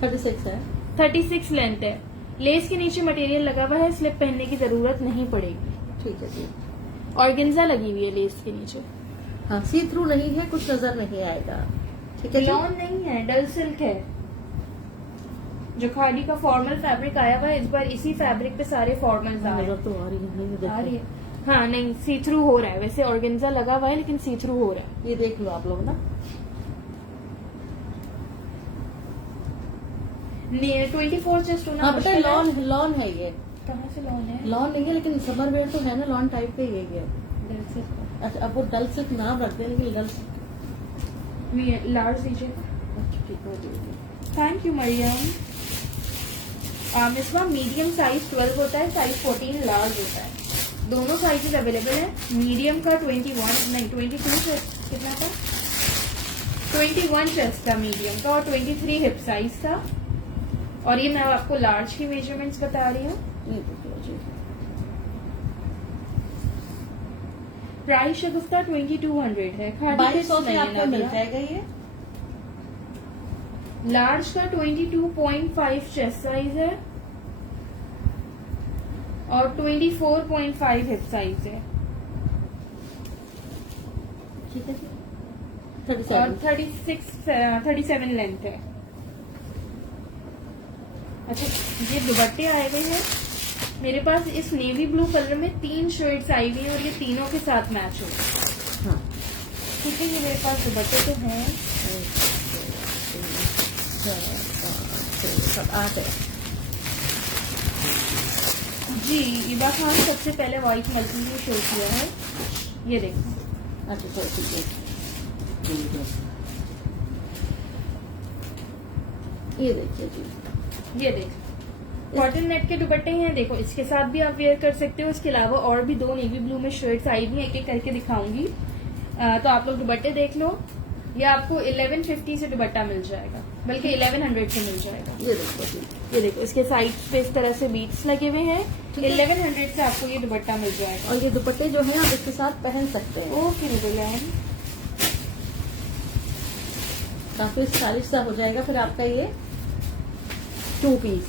36 है। 36 लेंथ है। लेस के नीचे मटेरियल लगा हुआ है, स्लिप पहनने की जरूरत नहीं पड़ेगी। ठीक है जी। ऑर्गेन्जा लगी हुई है लेस के नीचे। हाँ, सी थ्रू नहीं है, कुछ नजर नहीं आएगा। ठीक है जी। लॉन नहीं है, डल सिल्क है। जो खादी का फॉर्मल फैब्रिक आया हुआ है, इस बार इसी फैब्रिक पे सारे फॉर्मल्स आ रहे नजर हैं। तो आ रही है, ये आ रही देखो। है। हाँ नहीं, सी थ्रू हो रहा है। वैसे ऑर्गेन्जा लगा हुआ है, लेकिन सी थ्रू हो रहा है। ये देख लो आप लोग ना। 24 चेस्ट होना हाँ, पता है, मुश्किल है। लॉन है ये। कहाँ से लॉन है? लॉन नहीं है, लेकिन समर वेयर तो है ना, लॉन टाइप का ही है ये। डल सिल्क। अच्छा, अब वो डल सिल्क नाम रखते हैं, लेकिन डल सिल्क। लार्ज दीजिए। अच्छा ठीक है जी। Thank you Mariam. मिसवा मीडियम साइज 12 होता है, साइज 14 लार्ज होता है। दोनों साइजेस अवेलेबल है। मीडियम का 21 नहीं 22 कितना था? 21 चेस्ट था मीडियम का, और 23 हिप साइज था। और ये मैं आपको लार्ज की मेजरमेंट्स बता रही हूँ। ये देखिए जी। प्राइस शगुफ्ता 2200 है। खादी 2200 से नहीं है आपको मिल ना जाएगा ये। लार्ज का 22.5 चेस्ट साइज है और 24.5 हिप साइज है। ठीक है जी। और 37। 37 लेंथ है। अच्छा, ये दुपट्टे आए हुए हैं मेरे पास। इस नेवी ब्लू कलर में 3 शेड्स आई हुई हैं, और ये तीनों के साथ मैच हो। हाँ, ठीक है, ये मेरे पास दुपट्टे तो हैं। 7 8 है। जी, इबा खान सबसे पहले व्हाइट मल्टी में शो किया है। ये देखो, अच्छा चलो ठीक है। ये देखिए जी। ये देख, कॉटन नेट के दुपट्टे हैं। देखो, इसके साथ भी आप वेयर कर सकते हो। इसके अलावा और भी 2 नेवी ब्लू में शर्ट्स आई हुई हैं, एक एक करके दिखाऊंगी। तो आप लोग दुपट्टे देख लो। ये आपको 1150 से दुपट्टा मिल जाएगा, बल्कि 1100 से मिल जाएगा। ये देखो जी। ये देखो, इसके साइड पे इस तरह से बीट्स लगे हुए हैं। 1100 से आपको ये दुपट्टा मिल जाएगा। और ये दुपट्टे जो हैं आप इसके साथ पहन सकते हैं। ओके रिबेलन, काफी स्टाइलिश सा हो जाएगा फिर आपका ये 2 पीस।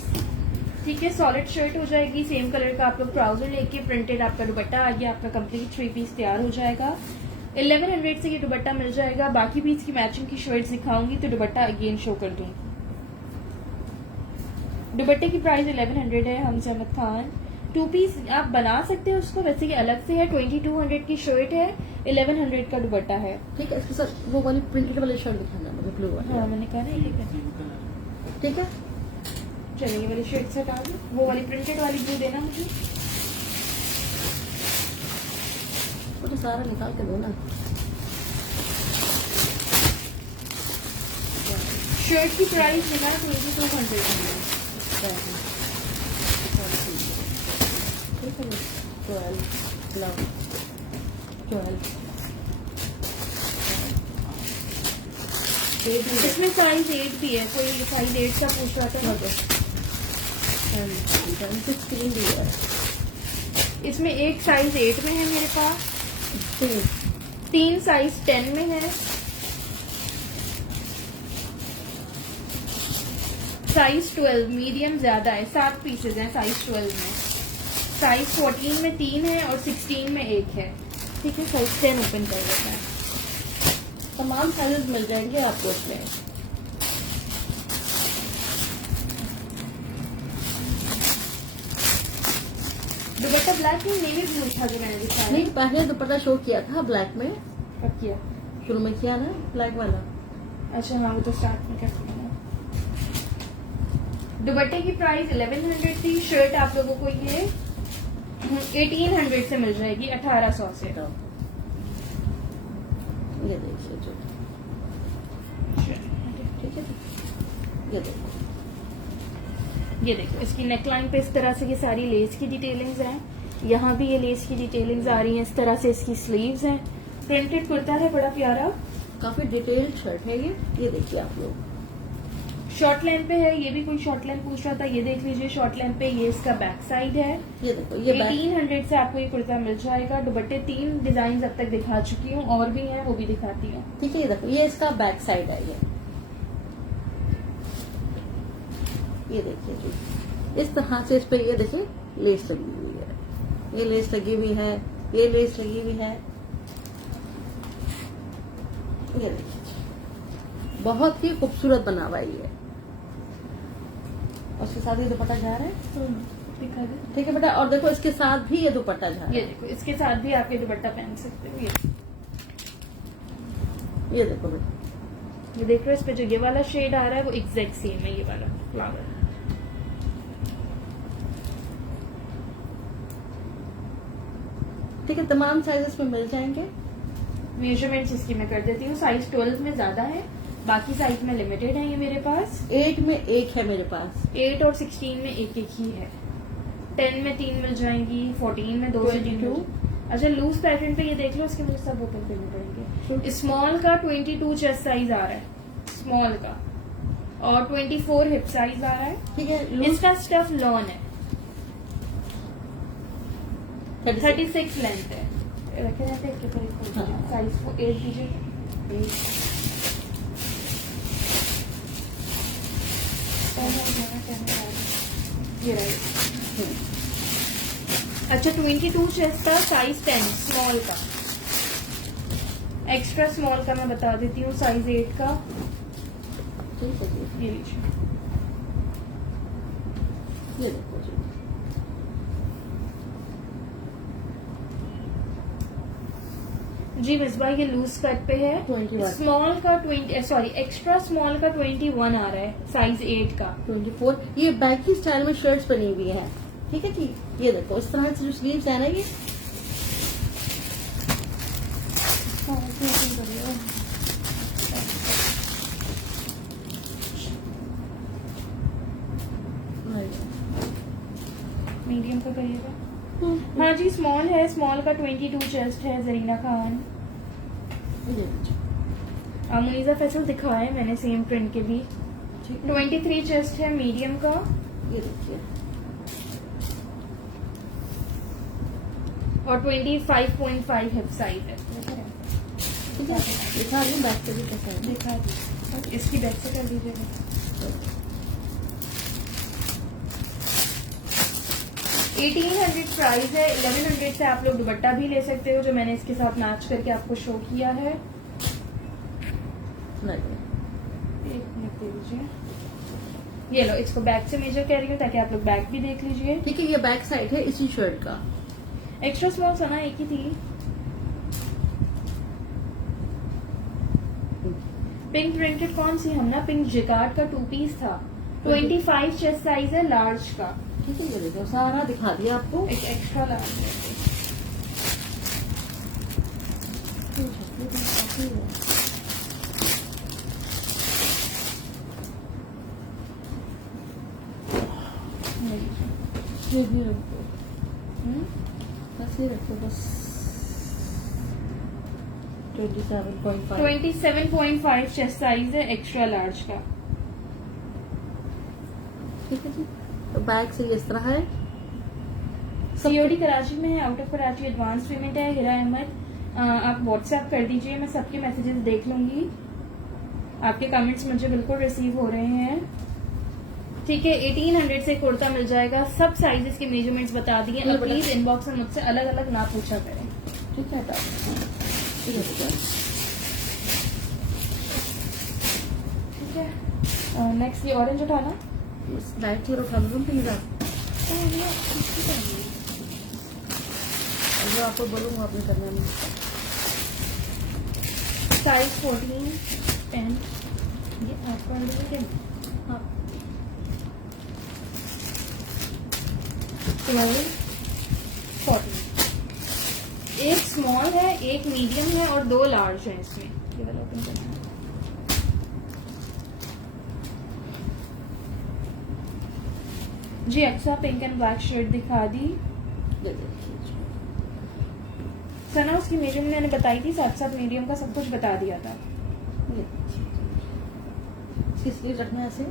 ठीक है, सॉलिड शर्ट हो जाएगी, सेम कलर का आप लोग ट्राउजर लेके प्रिंटेड आपका दुपट्टा आ गया, आपका कंप्लीट 3 पीस तैयार हो जाएगा। 1100 से ये दुपट्टा मिल जाएगा। बाकी भी इसकी मैचिंग की शर्ट्स दिखाऊंगी तो दुपट्टा अगेन शो कर दूंगी। दुपट्टे की प्राइस 1100 है। हम अहमद खान 2 पीस आप बना सकते हैं उसको, वैसे ये अलग से है। 2200 की शर्ट है, 1100 का दुपट्टा है। ठीक है, इसके साथ वो वाली प्रिंटेड वाली शर्ट दिखाना मुझे, ब्लू वाली। हाँ मैंने कहा ना ये है। ठीक है, चलिए ये वाली शर्ट से हटा दो, वो वाली प्रिंटेड वाली ब्लू देना मुझे। वो तो सारा निकाल के दो ना। शर्ट की प्राइस है 2200 ठीक है, 12 इसमें साइज 8 भी है, कोई साइज 8 का पूछ रहा था। 16 भी है। इसमें एक साइज 8 में है मेरे पास, 3 साइज 10 में है, साइज 12 मीडियम ज्यादा है, 7 पीसेज हैं साइज 12 में, साइज 14 में 3 है और 16 में 1 है। ठीक है, साइज 10 ओपन कर देता है। तमाम साइजेस मिल जाएंगे आपको इसमें। दुपट्टा ब्लैक में नेवी ब्लू था जो मैंने दिखाया। नहीं, पहले दुपट्टा शो किया था ब्लैक में, कब किया? शुरू में किया ना ब्लैक वाला। अच्छा हाँ, वो तो स्टार्ट में कर दिया। दुपट्टे की प्राइस 1100 थी। शर्ट आप लोगों को ये 1800 से मिल जाएगी, 1800 से। ये देखिए जो, ठीक है, ये देखो, ये देखो इसकी नेकलाइन पे इस तरह से ये सारी लेस की डिटेलिंग्स हैं। यहाँ भी ये लेस की डिटेलिंग्स आ रही हैं, इस तरह से इसकी स्लीव्स हैं। प्रिंटेड कुर्ता है बड़ा प्यारा, काफी डिटेल्ड शर्ट है ये देखिए आप लोग। शॉर्ट लेंथ पे है, ये भी कोई शॉर्ट लेंथ पूछ रहा था, ये देख लीजिए शॉर्ट लेंथ पे। ये इसका बैक साइड है। ये देखो, ये 1800 से आपको ये कुर्ता मिल जाएगा। दुपट्टे 3 डिजाइन अब तक दिखा चुकी हूँ, और भी हैं वो भी दिखाती हूँ। ठीक है, ये देखो, ये इसका बैक साइड है। ये देखिए जी, इस तरह से इस पे ये देखिए लेस लगी हुई है, ये लेस लगी हुई है, ये लेस लगी हुई है। ये देखिए बहुत ही खूबसूरत बना हुआ है ये। और इसके साथ ये दुपट्टा जा रहा है। दिखा दे। ठीक है बेटा, और देखो इसके साथ भी ये दुपट्टा जा रहा ये है। देखो इसके साथ भी आप ये दुपट्टा पहन सकते हो। ये देखो बेटा, ये देख रहे हो, इस पे जो ये वाला शेड आ रहा है वो एग्जैक्ट सेम है ये वाला फ्लावर। ठीक है, तमाम साइजेस में मिल जाएंगे। मेजरमेंट्स इसकी मैं कर देती हूँ। साइज 12 में ज्यादा है, बाकी साइज में लिमिटेड है ये मेरे पास। 8 में 1 है मेरे पास, 8 और 16 में 1 ही है। 10 में 3 मिल जाएंगी, 14 में 2 से 3। अच्छा लूज पैटर्न पे ये देख लो, इसके मुझे सब ओपन करने पड़ेंगे। स्मॉल का 22 चेस्ट साइज आ रहा है स्मॉल का, और 24 हिप साइज आ रहा है। ठीक है। इसका स्टफ लॉन है, 36 36 लेंथ है। रखे रहते हैं हाँ। साइज को 8 दीजिए। ये राइट। अच्छा 22 चेस्ट का साइज 10 स्मॉल का। एक्स्ट्रा स्मॉल का मैं बता देती हूँ, साइज 8 का। ठीक है जी, ये लीजिए। ये देखो जी, जी मिसबा ये लूज कट पे है। 21 स्मॉल का 20 सॉरी एक्स्ट्रा स्मॉल का 21 आ रहा है, साइज 8 का। 24। ये बैगी स्टाइल में शर्ट्स बनी हुई है। ठीक है जी, ये देखो इस तरह से जो स्लीव्स है ना ये, मीडियम का करिएगा। हाँ जी स्मॉल है, स्मॉल का 22 चेस्ट है। जरीना खान, ये देखो, मुनीजा फैसल दिखाया है मैंने सेम प्रिंट के भी। ठीक है, 23 चेस्ट है मीडियम का, ये देखिए, और 25.5 हिप साइज है। ठीक है, दिखा रही हूँ बैक पे भी कैसा है। दिखा दी। इसकी बैक से कर दीजिएगा। 1800 प्राइस है। 1100 से आप लोग दुपट्टा भी ले सकते हो, जो मैंने इसके साथ मैच करके आपको शो किया है। नहीं, एक मिनट दे दीजिए। ये लो, इसको बैक से मेजर कर रही हूँ ताकि आप लोग बैक भी देख लीजिए। ठीक है, ये बैक साइड है इसी शर्ट का। एक्स्ट्रा स्मॉल था ना, एक ही थी। पिंक प्रिंटेड कौन सी हम ना, पिंक जिकार्ड का 2 पीस था। 25 चेस्ट साइज है, लार्ज का। ठीक है, ये देखो सारा दिखा दिया आपको। एक एक्स्ट्रा लार्ज है। ये भी रखो, बस ये रखो बस। 27.5। 27.5 चेस्ट साइज है, एक्स्ट्रा लार्ज का। ठीक है जी, तो बैग से इस तरह है। सीओडी कराची में है, out of Karachi advance payment है। हिरा अहमद, आप व्हाट्सएप कर दीजिए, मैं सबके मैसेजेस देख लूंगी। आपके कमेंट्स मुझे बिल्कुल रिसीव हो रहे हैं। ठीक है, 1800 से कुर्ता मिल जाएगा। सब साइजेस के मेजरमेंट्स बता दिए। अब प्लीज इनबॉक्स में मुझसे अलग अलग ना पूछा करें। ठीक है, ठीक है, नेक्स्ट ये ऑरेंज उठाना। लाइट कलर उठा लूँ प्लीज आप। जो आपको बोलूँगा अपने करने में। साइज 14 10। ये आपको हाँ 12 14। एक स्मॉल है, एक मीडियम है और 2 लार्ज है इसमें। ये वाला ओपन करना है। जी अच्छा, पिंक एंड ब्लैक शर्ट दिखा दी। सना उसकी मीडियम मैंने बताई थी, साथ साथ मीडियम का सब कुछ बता दिया था। स्लीव रखना ऐसे।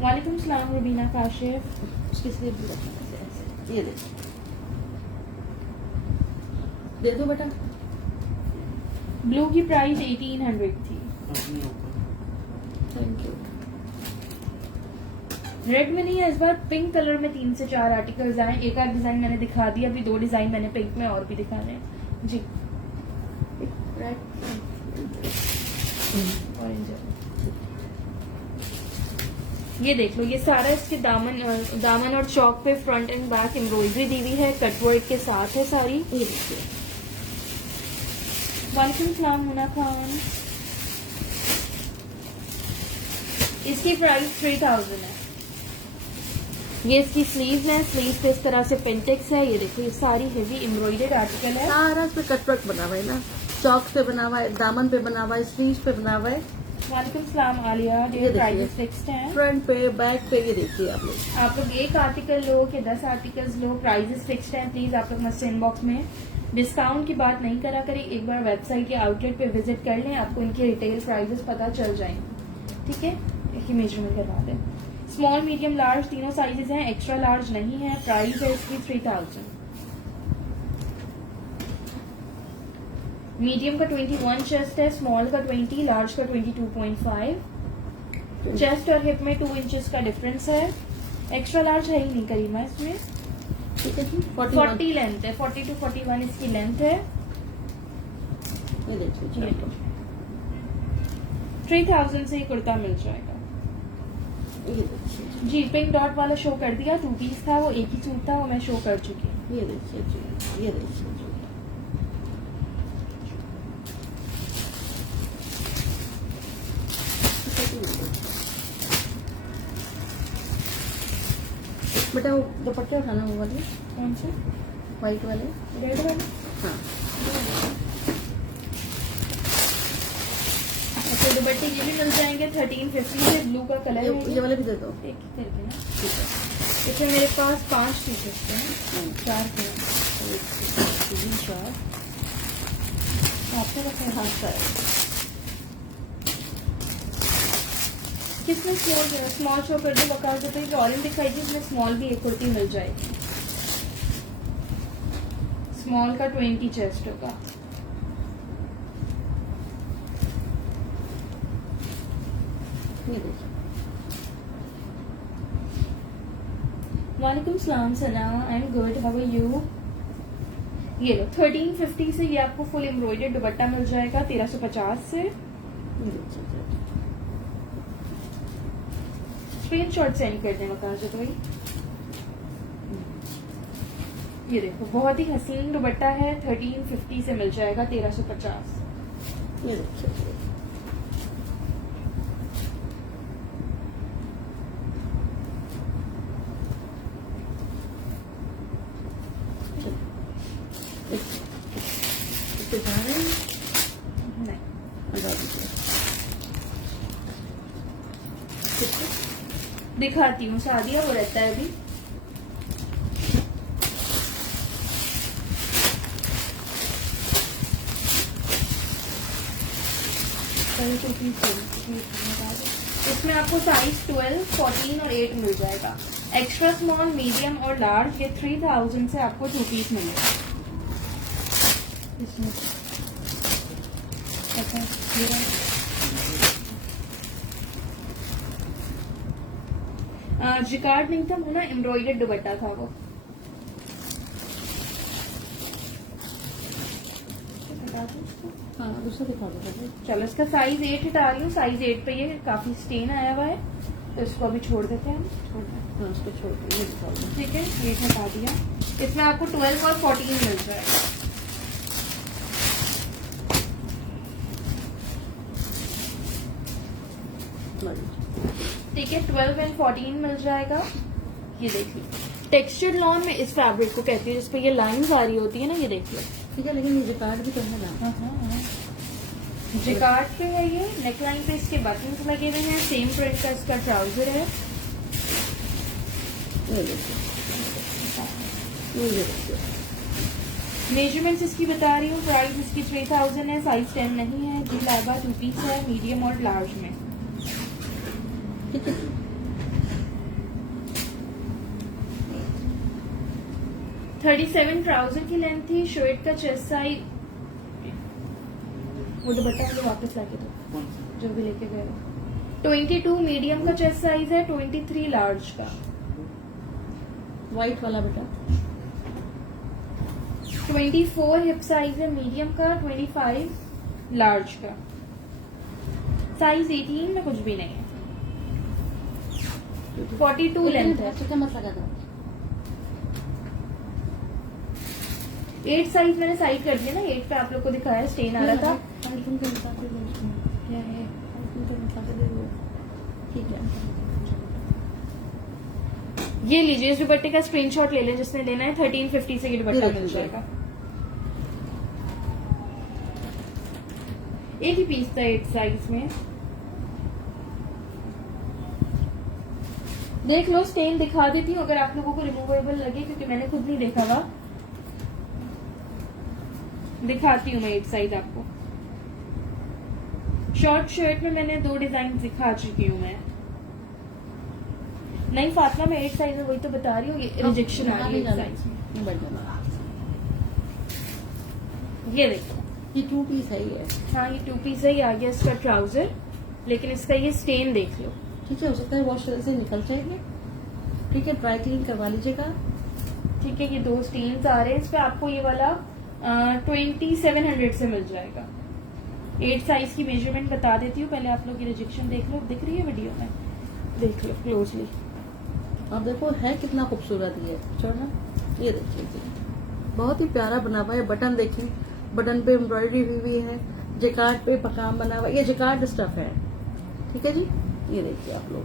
वालेकुम सलाम रुबीना काशिफ। उसकी स्लीव भी रखना ऐसे। ये दे दो बेटा। ब्लू की प्राइस 1800 थी। Thank you. रेड में नहीं है इस बार, पिंक कलर में 3 से 4 आर्टिकल्स आए। एक आध डिजाइन मैंने दिखा दिया, अभी 2 डिजाइन मैंने पिंक में और भी दिखाने हैं। जी ऑरेंज। ये देख लो, ये सारा इसके दामन और चौक पे फ्रंट एंड बैक एम्ब्रॉयडरी दी हुई है, कटवर्क के साथ है सारी। ये देखिए। वालेकुम सलाम मुना खान। इसकी प्राइस 3000 है। ये इसकी स्लीव है, स्लीव पे इस तरह से पेंटेक्स है। ये देखो, ये सारी हेवी एम्ब्रॉयडर्ड आर्टिकल है। सारा इस पे कटवर्क बना हुआ है ना, चौक पे बना हुआ है, दामन पे बना हुआ है, स्लीव पे बना हुआ है। वालेकुम सलाम आलिया। ये प्राइसेस फिक्स्ड हैं। फ्रंट पे बैक पे ये देखिए आप लोग एक आर्टिकल लो कि 10 आर्टिकल्स लो, प्राइसेस फिक्स्ड हैं। प्लीज आप लोग मुझसे इनबॉक्स में डिस्काउंट की बात नहीं करा करें। एक बार वेबसाइट या आउटलेट पे विजिट कर लें, आपको इनके रिटेल प्राइसेस पता चल जाएंगे। ठीक है, इसकी मेजरमेंट करवा दें। स्मॉल मीडियम लार्ज तीनों साइजेस हैं, एक्स्ट्रा लार्ज नहीं है। प्राइस है इसकी 3000। मीडियम का 21 चेस्ट है, स्मॉल का 20, लार्ज का 22.5। चेस्ट और हिप में 2 इंचेस का डिफरेंस है। एक्स्ट्रा लार्ज है ही नहीं करीमा इसमें। ठीक है जी। 40 लेंथ है, 40 to 41 इसकी लेंथ है। ये देखिए 3000 से ही कुर्ता मिल जाएगा। ये देखिए जी पिंक डॉट वाला शो कर दिया, 2 पीस था, वो एक ही सूट था, वो मैं शो कर चुकी हूँ। ये देखिए जी, ये देखिए जी। बेटा वो दुपट्टे उठाना, वो वाले कौन से? व्हाइट वाले। रेड वाले? हाँ अच्छा, दुपट्टे ये भी मिल जाएंगे 1350 से। ब्लू का कलर है ये वाले भी दे दो। एक ही करके ना। ठीक है। इसमें मेरे पास 5 टी-शर्ट्स हैं, 4 के 4 आपने रखा है। हाथ का है। किसमें स्मॉल शो कर दो वकाल को, तो ऑरेंज दिखाई थी, इसमें स्मॉल भी एक कुर्ती मिल जाएगी। स्मॉल का 20 चेस्ट होगा। ये देखिए, वालेकुम सलाम Sana, I am good, how are you. ये लो 1350 से ये आपको फुल एम्ब्रॉयडर्ड दुपट्टा मिल जाएगा 1350 से। ये देखिए, स्क्रीनशॉट सेंड कर दें बता जो भाई। ये देखो बहुत ही हसीन दुपट्टा है, 1350 से मिल जाएगा 1350। ये देखिए, इसके बारे में नहीं, लगा दीजिए। दिखाती हूँ, शादिया वो रहता है अभी। इसमें आपको साइज 12, 14 और 8 मिल जाएगा। एक्स्ट्रा स्मॉल, मीडियम और लार्ज, ये 3000 से आपको 2 पीस मिलेगा। इसमें अच्छा जिकार्ड नहीं था वो ना, एम्ब्रॉयडर्ड दुपट्टा था वो। हाँ, दूसरा दिखा दो। चलो इसका साइज 8 हटा रही हूँ, साइज 8 पे ये काफी स्टेन आया हुआ है, तो इसको अभी छोड़ देते हैं हम। हाँ, उसको छोड़ दो, ये दिखा दो। ठीक है, 8 हटा दिया। इसमें आपको 12 और 14 मिल जाएगा। ठीक है, 12 एंड 14 मिल जाएगा। ये देख लो, टेक्सचर्ड लॉन में इस फैब्रिक को कहती है जिसपे ये लाइंस आ रही होती है ना, ये देख लो। ठीक है, लेकिन ये जिकार्ड भी तो है ना। जिकार्ड पे है ये, नेकलाइन पे इसके बटन्स लगे हुए हैं, सेम प्रिंट का इसका ट्राउजर है। ये देखिए, ये देखिए, मेजरमेंट्स इसकी बता रही हूँ, प्राइस इसकी 3000 है, साइज 10 नहीं है जी, लाइबा 2 पीस है, मीडियम और लार्ज में। ठीक है। 37 ट्राउजर की लेंथ थी, शर्ट का चेस्ट साइज। वो दुपट्टा मुझे वापस लाके दो जो भी लेके गए हो। 22 मीडियम का चेस्ट साइज है, 23 लार्ज का। व्हाइट वाला बेटा 24 हिप साइज है मीडियम का, 25 लार्ज का। साइज 18 में कुछ भी नहीं है। 42 लेंथ है। ठीक है, मत लगा दो। 8 साइज मैंने साइड कर दिया ना, 8 पे आप लोग को दिखाया स्टेन आ रहा था। क्या है? ठीक है, ये लीजिए, इस दुपट्टे का स्क्रीनशॉट ले लें जिसने लेना है। 1350 से ये दुपट्टा मिल जाएगा। एक ही पीस था 8 साइज में। देख लो, स्टेन दिखा देती हूँ अगर आप लोगों को रिमूवेबल लगे, क्योंकि मैंने खुद नहीं देखा था। दिखाती हूँ मैं 8 साइज आपको। शॉर्ट शर्ट में मैंने 2 डिजाइन दिखा चुकी हूँ मैं। नहीं फातिमा, मैं 8 साइज में वही तो बता रही हूँ, ये रिजेक्शन आ रही है 8 साइज में। ये देखो, ये 2 पीस है ये। हाँ ये 2 पीस है। ये आ गया इसका ट्राउजर, लेकिन इसका ये स्टेन देख लो। ठीक है, हो सकता है वॉश से निकल जाएंगे। ठीक है, ड्राई क्लीन करवा लीजिएगा। ठीक है, ये 2 स्टेन्स आ रहे हैं इस पे। आपको ये वाला 2700 से मिल जाएगा। 8 साइज की मेजरमेंट बता देती हूँ, पहले आप लोग की रिजेक्शन देख लो। दिख रही है वीडियो में, देख लो क्लोजली। आप देखो है कितना खूबसूरत ये, छोड़ना। ये देखिए जी, बहुत ही प्यारा बना हुआ है। बटन देखिए, बटन पे एम्ब्रॉयडरी हुई हुई है, जिकार्ड पे पकाम बना हुआ है। ये जिकार्ड स्टफ है। ठीक है जी, ये देखिए आप लोग।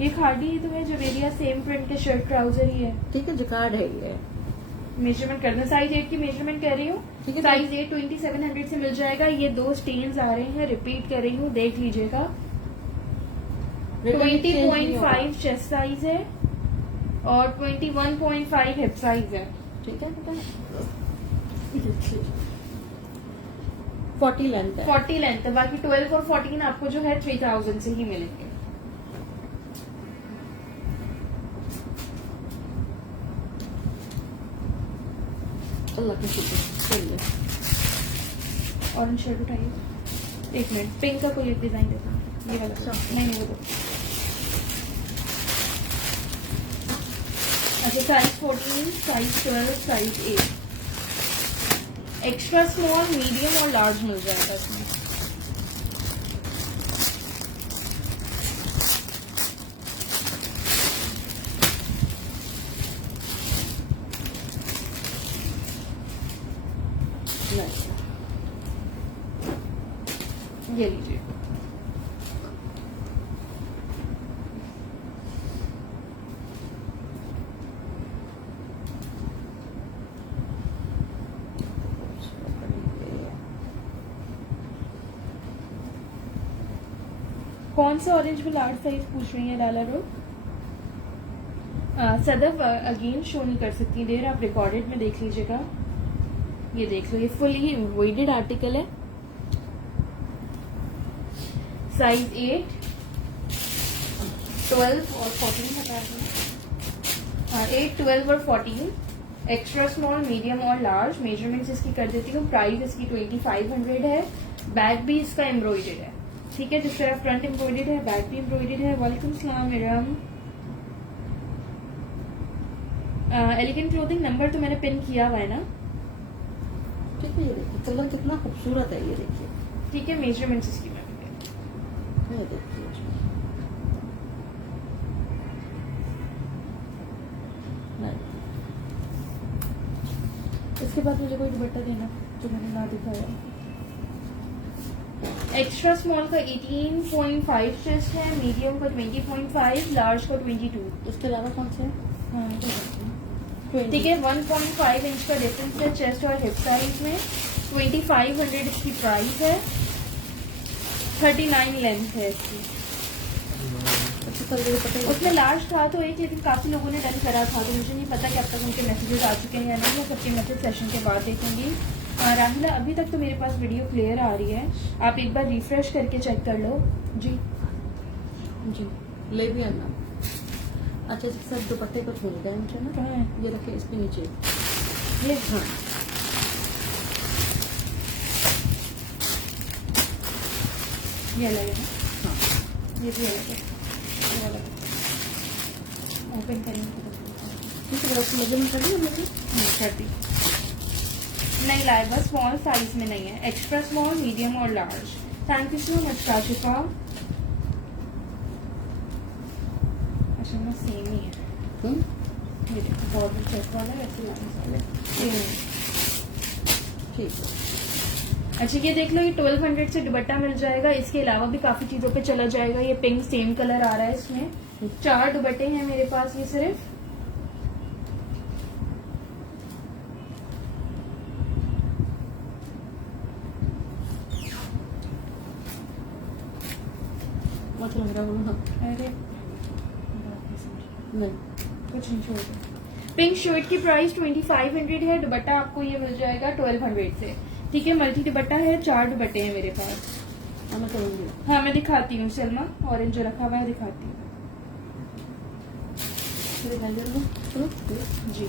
ये खादी तो है जवेरिया, सेम प्रिंट के शर्ट ट्राउजर ही है। ठीक है, जिकार्ड है ये। मेजरमेंट करना, साइज 8 की मेजरमेंट कर रही हूँ। ठीक है, साइज 8 2700 से मिल जाएगा। ये 2 स्टेन्स आ रहे हैं, रिपीट कर रही हूँ, देख लीजिएगा। 20.5 चेस्ट साइज है और 21.5 हिप साइज है। ठीक है बेटा, 40 लेंथ है। 40 लेंथ है, बाकी 12 और 14 आपको जो है 3000 से ही मिलेंगे। अल्लाह के शुक्र। चलिए, ऑरेंज शर्ट उठाइए। 1 मिनट, पिंक का कोई एक डिजाइन देखो। ये वाला अच्छा। नहीं वो दो। अच्छा, size 14, size 12, size 8। Extra small, medium और लार्ज मिल जाएगा इसमें। ये लीजिए। कौन सा ऑरेंज में लार्ज साइज पूछ रही है डाला रोड? सदफ अगेन शो नहीं कर सकती देर, आप रिकॉर्डेड में देख लीजिएगा। ये देख लो, ये फुली एम्ब्रॉयडर्ड आर्टिकल है। साइज 8, 12 और 14 बता दें। 8, 12 और 14। एक्स्ट्रा स्मॉल, मीडियम और लार्ज। मेजरमेंट्स इसकी कर देती हूँ। प्राइस इसकी 2500 है। बैक भी इसका एम्ब्रॉयडर्ड है, ठीक है। जिस तरह फ्रंट एम्ब्रॉयडर्ड है, बैक भी एम्ब्रॉयडर्ड है। वेलकम सलाम मैडम। एलिगेंट क्लोथिंग नंबर तो मैंने पिन किया हुआ है ना, ठीक है। ये देखिए कलर कितना खूबसूरत है, ये देखिए। ठीक है। मेजरमेंट्स इसकी मैं भी ये देखिए इसके बाद मुझे कोई दुपट्टा देना जो मैंने ना दिखाया। एक्स्ट्रा स्मॉल का 18.5 चेस्ट है, मीडियम का 20.5, लार्ज का 22। इसके अलावा कौन से हैं? ठीक है। 1.5 इंच का डिफरेंस है चेस्ट और हिप साइज में। 2500 इसकी प्राइस है। 39 लेंथ है इसकी। उसमें लार्ज था तो एक, लेकिन काफी लोगों ने डन करा था, तो मुझे नहीं पता कि अब तक उनके मैसेजेस आ चुके हैं या नहीं। मैं सबके मैसेज सेशन के बाद देखूंगी। राहिला, अभी तक तो मेरे पास वीडियो क्लियर आ रही है, आप एक बार रिफ्रेश करके चेक कर लो। जी जी ले भी आना। अच्छा, इसके साथ दुपट्टे को खोल गए मुझे ना, कहाँ है? ये रखे इसके नीचे। ये हाँ, ये अलग है ना? हाँ ये भी अलग है। ये अलग है। ओपन करेंगे ठीक है। उसको मेजरमेंट कर दिया मुझे। कर दी। नहीं लाए, बस स्मॉल साइज में नहीं है। एक्स्ट्रा स्मॉल, मीडियम और large. Thank you so much Kashifa. अच्छा ना, सेम ही है। ये देखो, बॉर्डर चेक वाला है, ऐसे लाइंस वाले सेम है। ठीक है। अच्छा, ये देख लो, ये 1200 से दुपट्टा मिल जाएगा। इसके अलावा भी काफी चीजों पे चला जाएगा। ये पिंक सेम कलर आ रहा है इसमें। 4 दुपट्टे हैं मेरे पास। ये सिर्फ मतलब मेरा बोलो। अरे नहीं, कुछ नहीं छोड़ दो। पिंक शर्ट की प्राइस 2500 है। दुपट्टा आपको ये मिल जाएगा 1200 से, ठीक है। मल्टी दुपट्टा है, 4 दुपट्टे हैं मेरे पास। हाँ मैं करूँगी। हाँ, मैं दिखाती हूँ सलमा, ऑरेंज जो रखा हुआ है दिखाती हूँ। दिखाई दे रहा है जी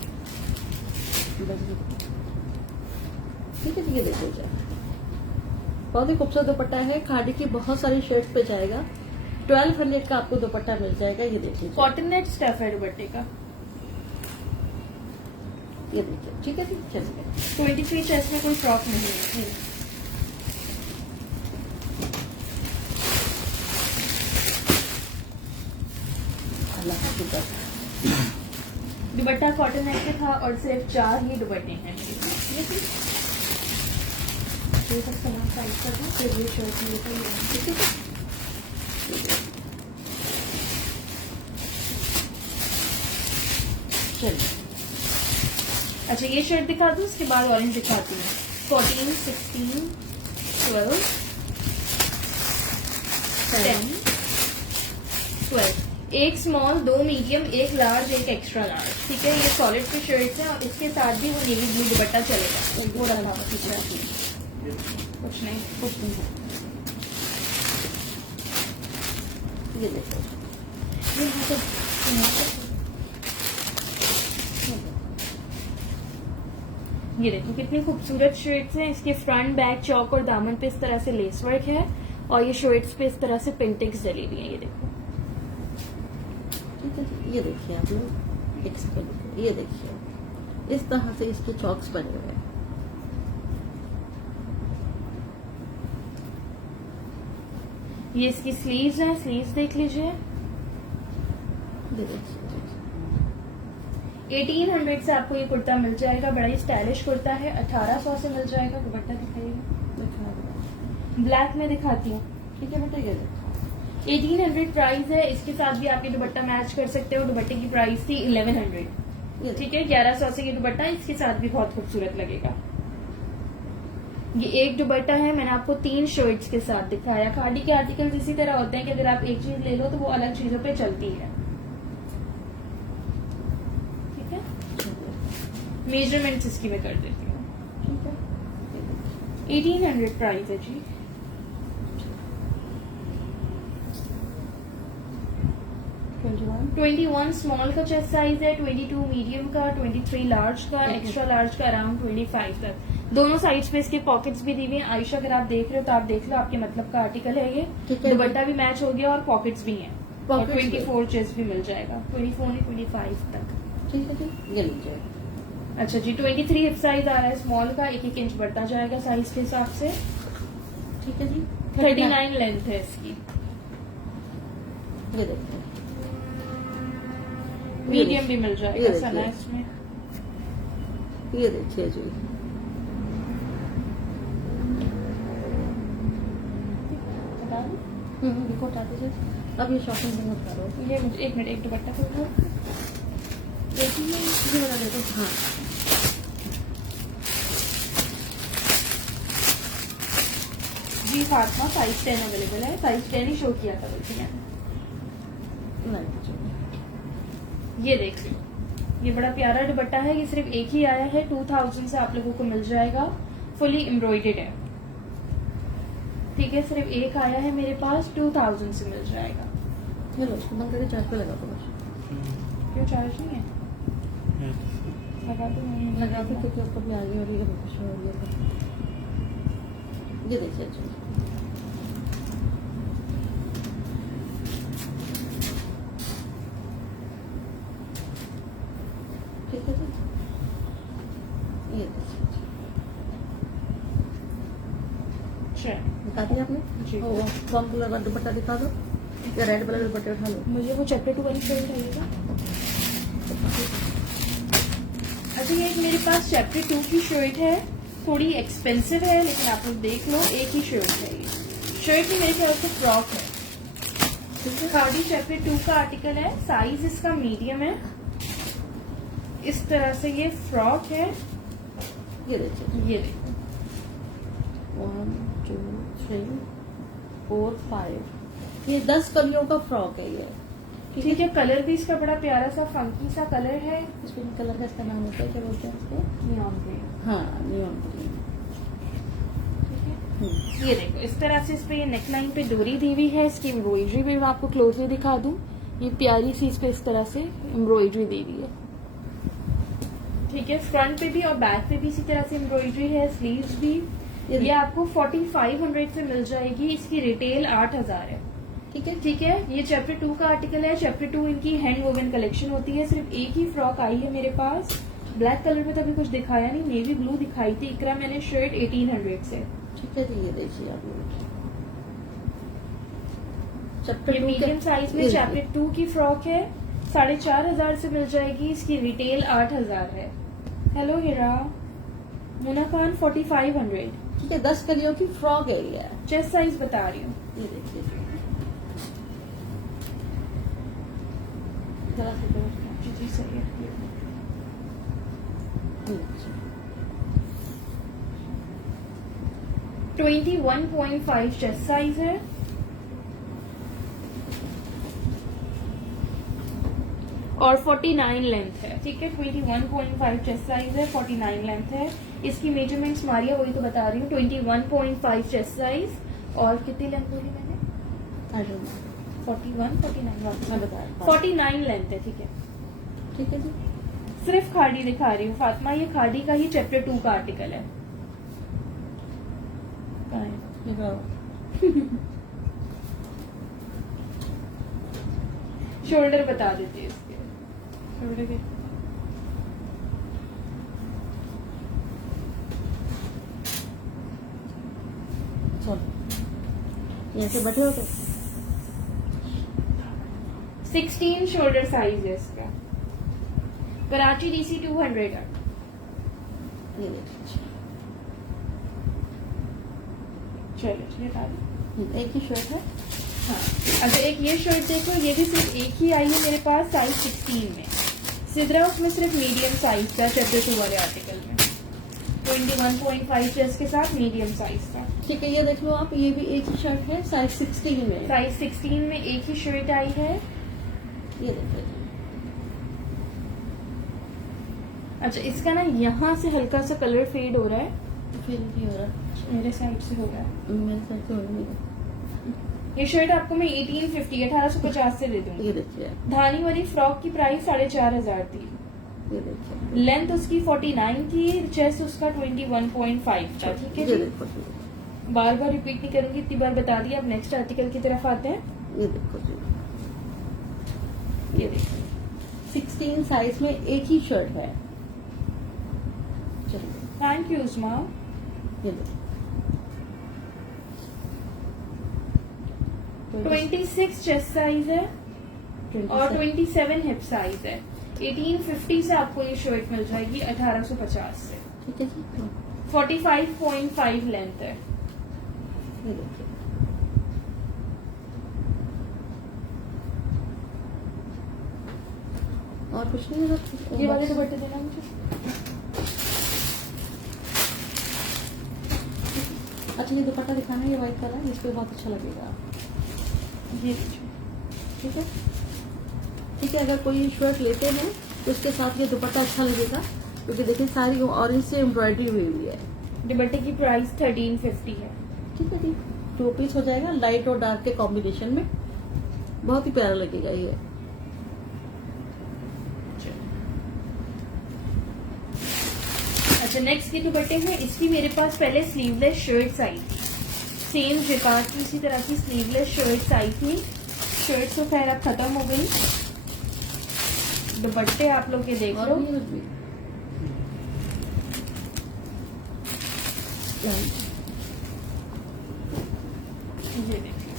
ठीक है। ये देखो जाए, बहुत ही खूबसूरत दुपट्टा है। खादी की बहुत सारी शर्ट पे जाएगा। 1200 का आपको दुपट्टा मिल जाएगा। ये देखिए, कॉटन नेट स्टफ है दुपट्टे का। ये देखिए, ठीक है। चलिए 23 चेस्ट में कोई फ्रॉक नहीं है। अल्लाह का शुक्र। दुपट्टा कॉटन नेट पे था और सिर्फ 4 ही दुपट्टे हैं मेरे पास। ये सब सामान साइज कर दूँ, फिर ये शर्ट लेकर ठीक है। चलिए, अच्छा, ये शर्ट दिखा दूँ, उसके बाद ऑरेंज दिखाती हूँ। 14, 16, 12, 10, 12। एक स्मॉल, 2 मीडियम, एक लार्ज, एक एक्स्ट्रा लार्ज, ठीक है। ये सॉलिड की शर्ट्स हैं और इसके साथ भी वो नेवी ब्लू दुपट्टा चलेगा। वो रखा हुआ ठीक है, कुछ नहीं। कुछ नहीं है। ये देखो, ये यहाँ पे ये देखो कितनी खूबसूरत शर्ट्स हैं। इसके फ्रंट, बैक, चौक और दामन पे इस तरह से लेस वर्क है और ये शर्ट्स पे इस तरह से पिंटिक्स डली हुई है, ये देखो। ठीक है जी, ये देखिए आप लोग, एक सेकंड, ये देखिए इस तरह से इसके चॉक्स बने हुए हैं। ये इसकी स्लीव्स हैं, स्लीव्स देख लीजिए। ये देखिए 1800 से आपको ये कुर्ता मिल जाएगा, बड़ा ही स्टाइलिश कुर्ता है। 1800 से मिल जाएगा। दुपट्टा दिखाइएगा, दिखा दो। ब्लैक में दिखाती हूँ। ठीक है बेटा, ये देखो 1800 प्राइस है। इसके साथ भी आप ये दुपट्टा मैच कर सकते हो। दुपट्टे की प्राइस थी 1100। ये ठीक है, 1100 से ये दुपट्टा इसके साथ भी बहुत खूबसूरत लगेगा। ये एक दुपट्टा है, मैंने आपको 3 शर्ट्स के साथ दिखाया। खादी के आर्टिकल्स इसी तरह होते हैं कि अगर आप एक चीज ले लो तो वो अलग चीजों पे चलती है। ठीक है, मेजरमेंट्स इसकी मैं कर देती हूँ। ठीक है, 1800 प्राइस है जी। 21 स्मॉल का चेस्ट साइज है, 22 मीडियम का, 23 लार्ज का, एक्स्ट्रा लार्ज का अराउंड 25 तक। दोनों साइड्स पे इसके पॉकेट्स भी दी हुई हैं। आयशा अगर आप देख रहे हो तो आप देख लो, आपके मतलब का आर्टिकल है ये। ठीक है। दुपट्टा भी मैच हो गया और पॉकेट्स भी हैं। और Pockets भी। 24 चेस्ट भी मिल जाएगा, 24 नहीं 25 तक। ठीक है जी, ये लीजिए। अच्छा जी, 23 हिप साइज आ रहा है स्मॉल का, 1-1 इंच बढ़ता जाएगा साइज के हिसाब से। ठीक है जी, 39 लेंथ है इसकी। ये देखिए, मीडियम भी मिल जाएगा ये सना देखिए। इसमें। ये देखिए जी, बता दूं? देखो उठा दीजिए। अब ये शॉपिंग में उठा दो। ये मुझे 1 मिनट, एक दुपट्टा खोल दो। देखिए, ये वाला देखो। हाँ, जी फातिमा, साइज 10 अवेलेबल है। साइज 10 ही शो किया था बल्कि मैंने। नहीं जी। ये देख लो, ये बड़ा प्यारा दुपट्टा है। ये सिर्फ एक ही आया है, 2000 से आप लोगों को मिल जाएगा। फुली एम्ब्रॉयडर्ड है। ठीक है, सिर्फ एक आया है मेरे पास, 2000 से मिल जाएगा। ये लो, इसको बंद करके चार्ज पे लगा दो बस। क्यों चार्ज नहीं है? लगा दो, नहीं लगा दो क्योंकि ऊपर भी आगे वाली का कुछ हो गया था। ये देखिए जी, ठीक है जी, ये देखिए। अच्छा, दिखा दिया आपने? जी। वो कौन कलर का दुपट्टा दिखा दो, या रेड कलर का दुपट्टा उठा लो। मुझे वो चैप्टर 2 वाली शर्ट चाहिएगा। अच्छा, ये एक मेरे पास चैप्टर 2 की शर्ट है। थोड़ी एक्सपेंसिव है लेकिन आप लोग देख लो, एक ही शर्ट है ये। शर्ट भी मेरे ख्याल से फ्रॉक है। ठीक है, खादी चैप्टर 2 का आर्टिकल है। साइज इसका मीडियम है। इस तरह से ये फ्रॉक है। ये देखिए, ये देखो, 1 2 3 4 5, ये 10 कलियों का फ्रॉक है ये। ठीक है। कलर भी इसका बड़ा प्यारा सा फंकी सा कलर है। इस पिंक कलर का इसका नाम होता है, क्या बोलते हैं इसको? Neon green. हाँ, नियॉन ग्रीन। ठीक है, ये देखो इस तरह से इस पे ये नेक लाइन पे डोरी दी हुई है। इसकी एम्ब्रॉयडरी भी मैं आपको क्लोजली दिखा दूं। ये प्यारी सी इस पे इस तरह से एम्ब्रॉयडरी दी हुई है। ठीक है, फ्रंट पे भी और बैक पे भी इसी तरह से एम्ब्रॉयडरी है। स्लीव्स भी। ये आपको 4500 से मिल जाएगी। इसकी रिटेल 8000 है। ठीक है, ठीक है, ये चैप्टर 2 का आर्टिकल है। चैप्टर 2 इनकी हैंड वोवन कलेक्शन होती है। सिर्फ एक ही फ्रॉक आई है मेरे पास। ब्लैक कलर में तो अभी कुछ दिखाया नहीं, नेवी ब्लू दिखाई थी। इकरा मैंने शर्ट 1800 से। ठीक है जी, ये देखिए आप लोग। ये चैप्टर 2 मीडियम साइज में चैप्टर 2 की फ्रॉक है। 4500 से मिल जाएगी। इसकी रिटेल 8000 है। हेलो हिरा, मुना खान 4500। ठीक है, 10 कलियों की फ्रॉक है ये। चेस्ट साइज बता रही हूँ। ये देखिए जरा से करो। जी जी सही है। ये देखिए। 21.5 चेस्ट साइज है। और 49 लेंथ है। ठीक है, 21.5 चेस्ट साइज है, 49 लेंथ है। इसकी मेजरमेंट्स मारिया वही तो बता रही हूँ। 21.5 चेस्ट साइज और कितनी लेंथ बोली मैंने? I don't know, 41, 49 मैं बता रहा हूँ। 49 लेंथ है। ठीक है, ठीक है जी, सिर्फ खाड़ी दिखा रही हूँ फातिमा। ये खाड़ी का ही चैप्टर 2 का आर्टिकल है। कहाँ है? ये बताओ। शोल्डर बता देते हैं इसके शोल्डर के। चलो यहाँ से बैठे हो तो 16 शोल्डर साइज है इसका। कराची DC 200 का। ये देखिए। चलो चलिए बता दें। एक ही शर्ट है। हाँ, अच्छा एक ये शर्ट देखो, ये भी सिर्फ एक ही आई है मेरे पास साइज 16 में। सिद्रा उसमें सिर्फ मीडियम साइज था चैप्टर 2 वाले आर्टिकल में। 21.5 चेस्ट के साथ मीडियम साइज था। ठीक है, ये देख लो आप, ये भी एक ही शर्ट है साइज 16 में। साइज 16 में एक ही शर्ट आई है। ये देखिए। अच्छा इसका ना यहाँ से हल्का सा कलर फेड हो रहा है, फिर नहीं हो रहा मेरे साइड से हो रहा है। मेरे साथ तो नहीं है। ये शर्ट आपको मैं 1850 से दे दूंगी। ये देखिए। धानी वाली फ्रॉक की प्राइस 4500 थी। ये देखिए। लेंथ उसकी 49 थी, चेस्ट उसका 21.5 था। ठीक है ये जी, देखो। बार बार रिपीट नहीं करूंगी, इतनी बार बता दिया। अब नेक्स्ट आर्टिकल की तरफ आते हैं। ये देखो जी। ये देखिए 16 साइज में एक ही शर्ट है। चलिए थैंक यू उस्मा। ये देखो। 26 चेस्ट साइज है और 27 हिप साइज है। 1850 से आपको ये शर्ट मिल जाएगी 1850 से। ठीक है जी। 45.5 लेंथ है। ये देखिए। और कुछ नहीं है। ये वाले दुपट्टे देना मुझे। अच्छा ये दुपट्टा दिखाना है, ये व्हाइट कलर, इस पे बहुत अच्छा लगेगा। ये लीजिए। ठीक है। ठीक है, अगर कोई शर्ट लेते हैं तो उसके साथ ये दुपट्टा अच्छा लगेगा, क्योंकि देखिए सारी ऑरेंज से एम्ब्रॉयडरी हुई हुई है। दुपट्टे की प्राइस 1350 है। ठीक है जी। 2 पीस हो जाएगा, लाइट और डार्क के कॉम्बिनेशन में, बहुत ही प्यारा लगेगा ये। अच्छा नेक्स्ट के दुपट्टे में इसकी मेरे पास पहले स्लीवलेस शर्ट्स आई थी, सेम जिकार्ड की इसी तरह की स्लीवलेस शर्ट्स आई थी। शर्ट्स तो खैर अब खत्म हो गई। दुपट्टे आप लोग ये देख और लो। ये भी। ये देखिए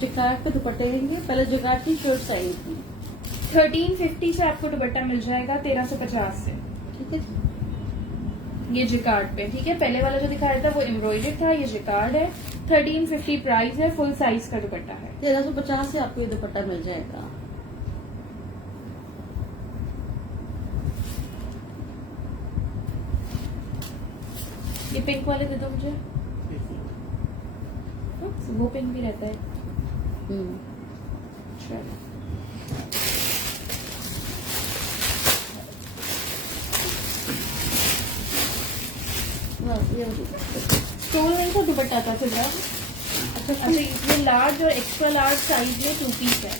जिकार्ड पे दुपट्टे लेंगे, पहले जिकार्ड की शर्ट्स आई थी। 1350 से आपको दुपट्टा मिल जाएगा 1350 से। ठीक है। ये जिकार्ड पे। ठीक है, पहले वाला जो दिखाया था वो एम्ब्रॉयडर्ड था, ये जिकार्ड है। 1350 प्राइस है, फुल साइज का दुपट्टा है। 1350 से आपको ये दुपट्टा मिल जाएगा। ये पिंक वाले दे दो मुझे। वो पिंक भी रहता है। चलो ये स्टोल नहीं था, दुपट्टा था सिद्रा। अच्छा ये लार्ज और एक्स्ट्रा लार्ज साइज में 2 पीस है।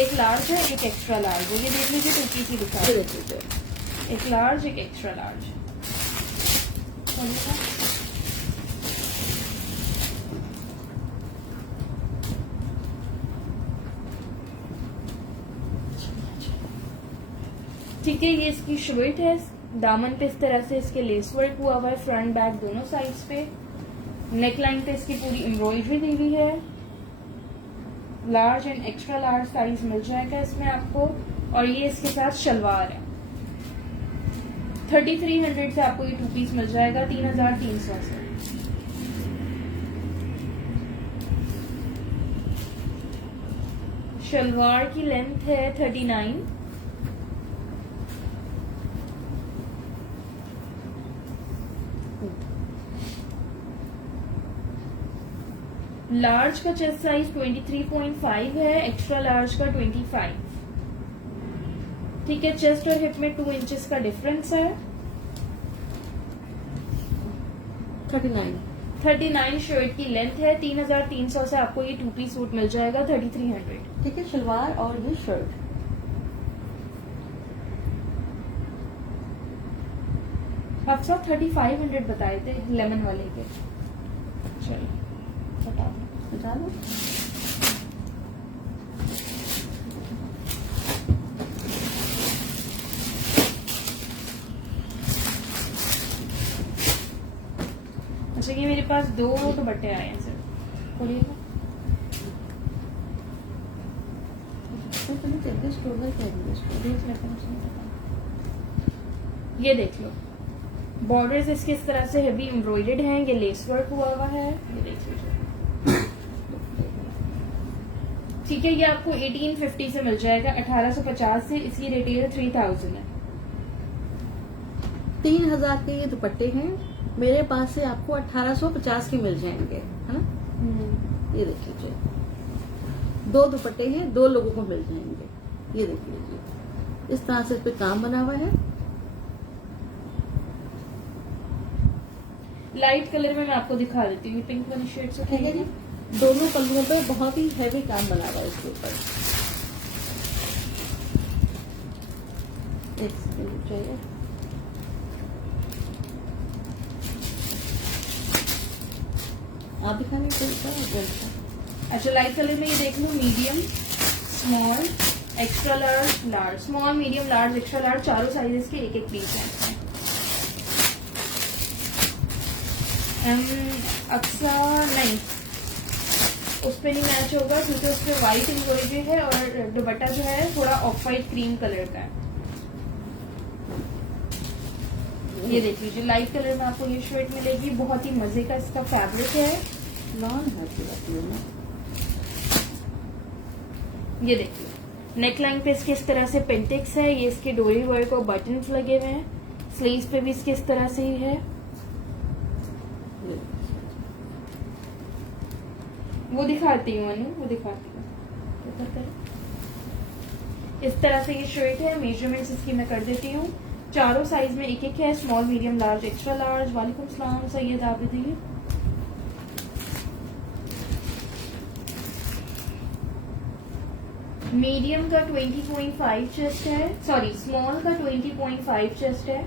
एक लार्ज है एक एक्स्ट्रा लार्ज है। ये देख लीजिए 2 पीस ही दिखा है। देख लीजिए। एक लार्ज एक एक्स्ट्रा लार्ज। ठीक है, ये इसकी शर्ट है। दामन पे इस तरह से इसके लेस वर्क हुआ हुआ है, फ्रंट बैक दोनों साइड्स पे। नेक लाइन पे इसकी पूरी एम्ब्रॉयडरी दी हुई है। Large and extra large size मिल जाएगा इसमें आपको। और ये इसके साथ शलवार है। 3300 से आपको ये 2 पीस मिल जाएगा 3300 से। शलवार की लेंथ है 39। लार्ज का चेस्ट साइज 23.5 है, एक्स्ट्रा लार्ज का 25। ठीक है, चेस्ट और हिप में 2 इंचेस का डिफरेंस है। 39 शर्ट की लेंथ है। 3300 से आपको ये 2 पीस सूट मिल जाएगा 3300। ठीक है, शलवार और ये शर्ट। आपका 3500 बताए थे लेमन वाले के। चलो बता दो। बता दो। अच्छा ये मेरे पास 2 दुपट्टे आए हैं सर, खोलिएगा। तो तुम्हें चलते स्टोर में करेंगे स्टोर। देख लेते हैं उसमें पता। ये देख लो, बॉर्डर्स इसके इस तरह से हेवी एम्ब्रॉयडर्ड हैं, ये लेस वर्क हुआ है, ये देख लीजिए। ठीक है, ये आपको 1850 से मिल जाएगा, 1850 से। इसकी रिटेल 3000 है। 3000 के ये दुपट्टे हैं मेरे पास से, आपको 1850 के मिल जाएंगे, है ना। ये देख लीजिए, 2 दुपट्टे हैं, 2 लोगों को मिल जाएंगे। ये देख लीजिए, इस तरह से इस पे काम बना हुआ है। लाइट कलर में मैं आपको दिखा देती हूँ, पिंक वाली शेड से ठीक है जी, दोनों पल्लुओं पे बहुत ही हैवी काम बना हुआ है इसके ऊपर। एक सेकंड चाहिए। आप दिखाने को अच्छा लाइट कलर में ये देख लो, medium, small, extra large, large, small, medium, large, extra large, चारों साइजेस के एक पीस हैं। अक्सा नहीं, उस पे नहीं मैच होगा क्योंकि उस पे व्हाइट एम्ब्रॉयडरी है और दुपट्टा जो है थोड़ा ऑफ व्हाइट क्रीम कलर का है। ये देख लीजिए, लाइट कलर में आपको ये शर्ट मिलेगी, बहुत ही मजे का इसका फैब्रिक है। नॉन है पूरा में। ये देखिए, नेकलाइन पे इसके इस तरह से पेंटिक्स है, ये इसके डोरी वर्क और बटन्स लगे हुए हैं। स्लीव्स पे भी इसके इस तरह से ही है। वो दिखाती हूँ अनु, वो दिखाती हूँ। इस तरह से ये शर्ट है, मेजरमेंट्स इसकी मैं कर देती हूँ। चारों साइज में एक है, small, medium, large, extra large. वालेकुम सलाम सैयद आबिदी। मीडियम का 20.5 चेस्ट है, सॉरी स्मॉल का 20.5 चेस्ट है,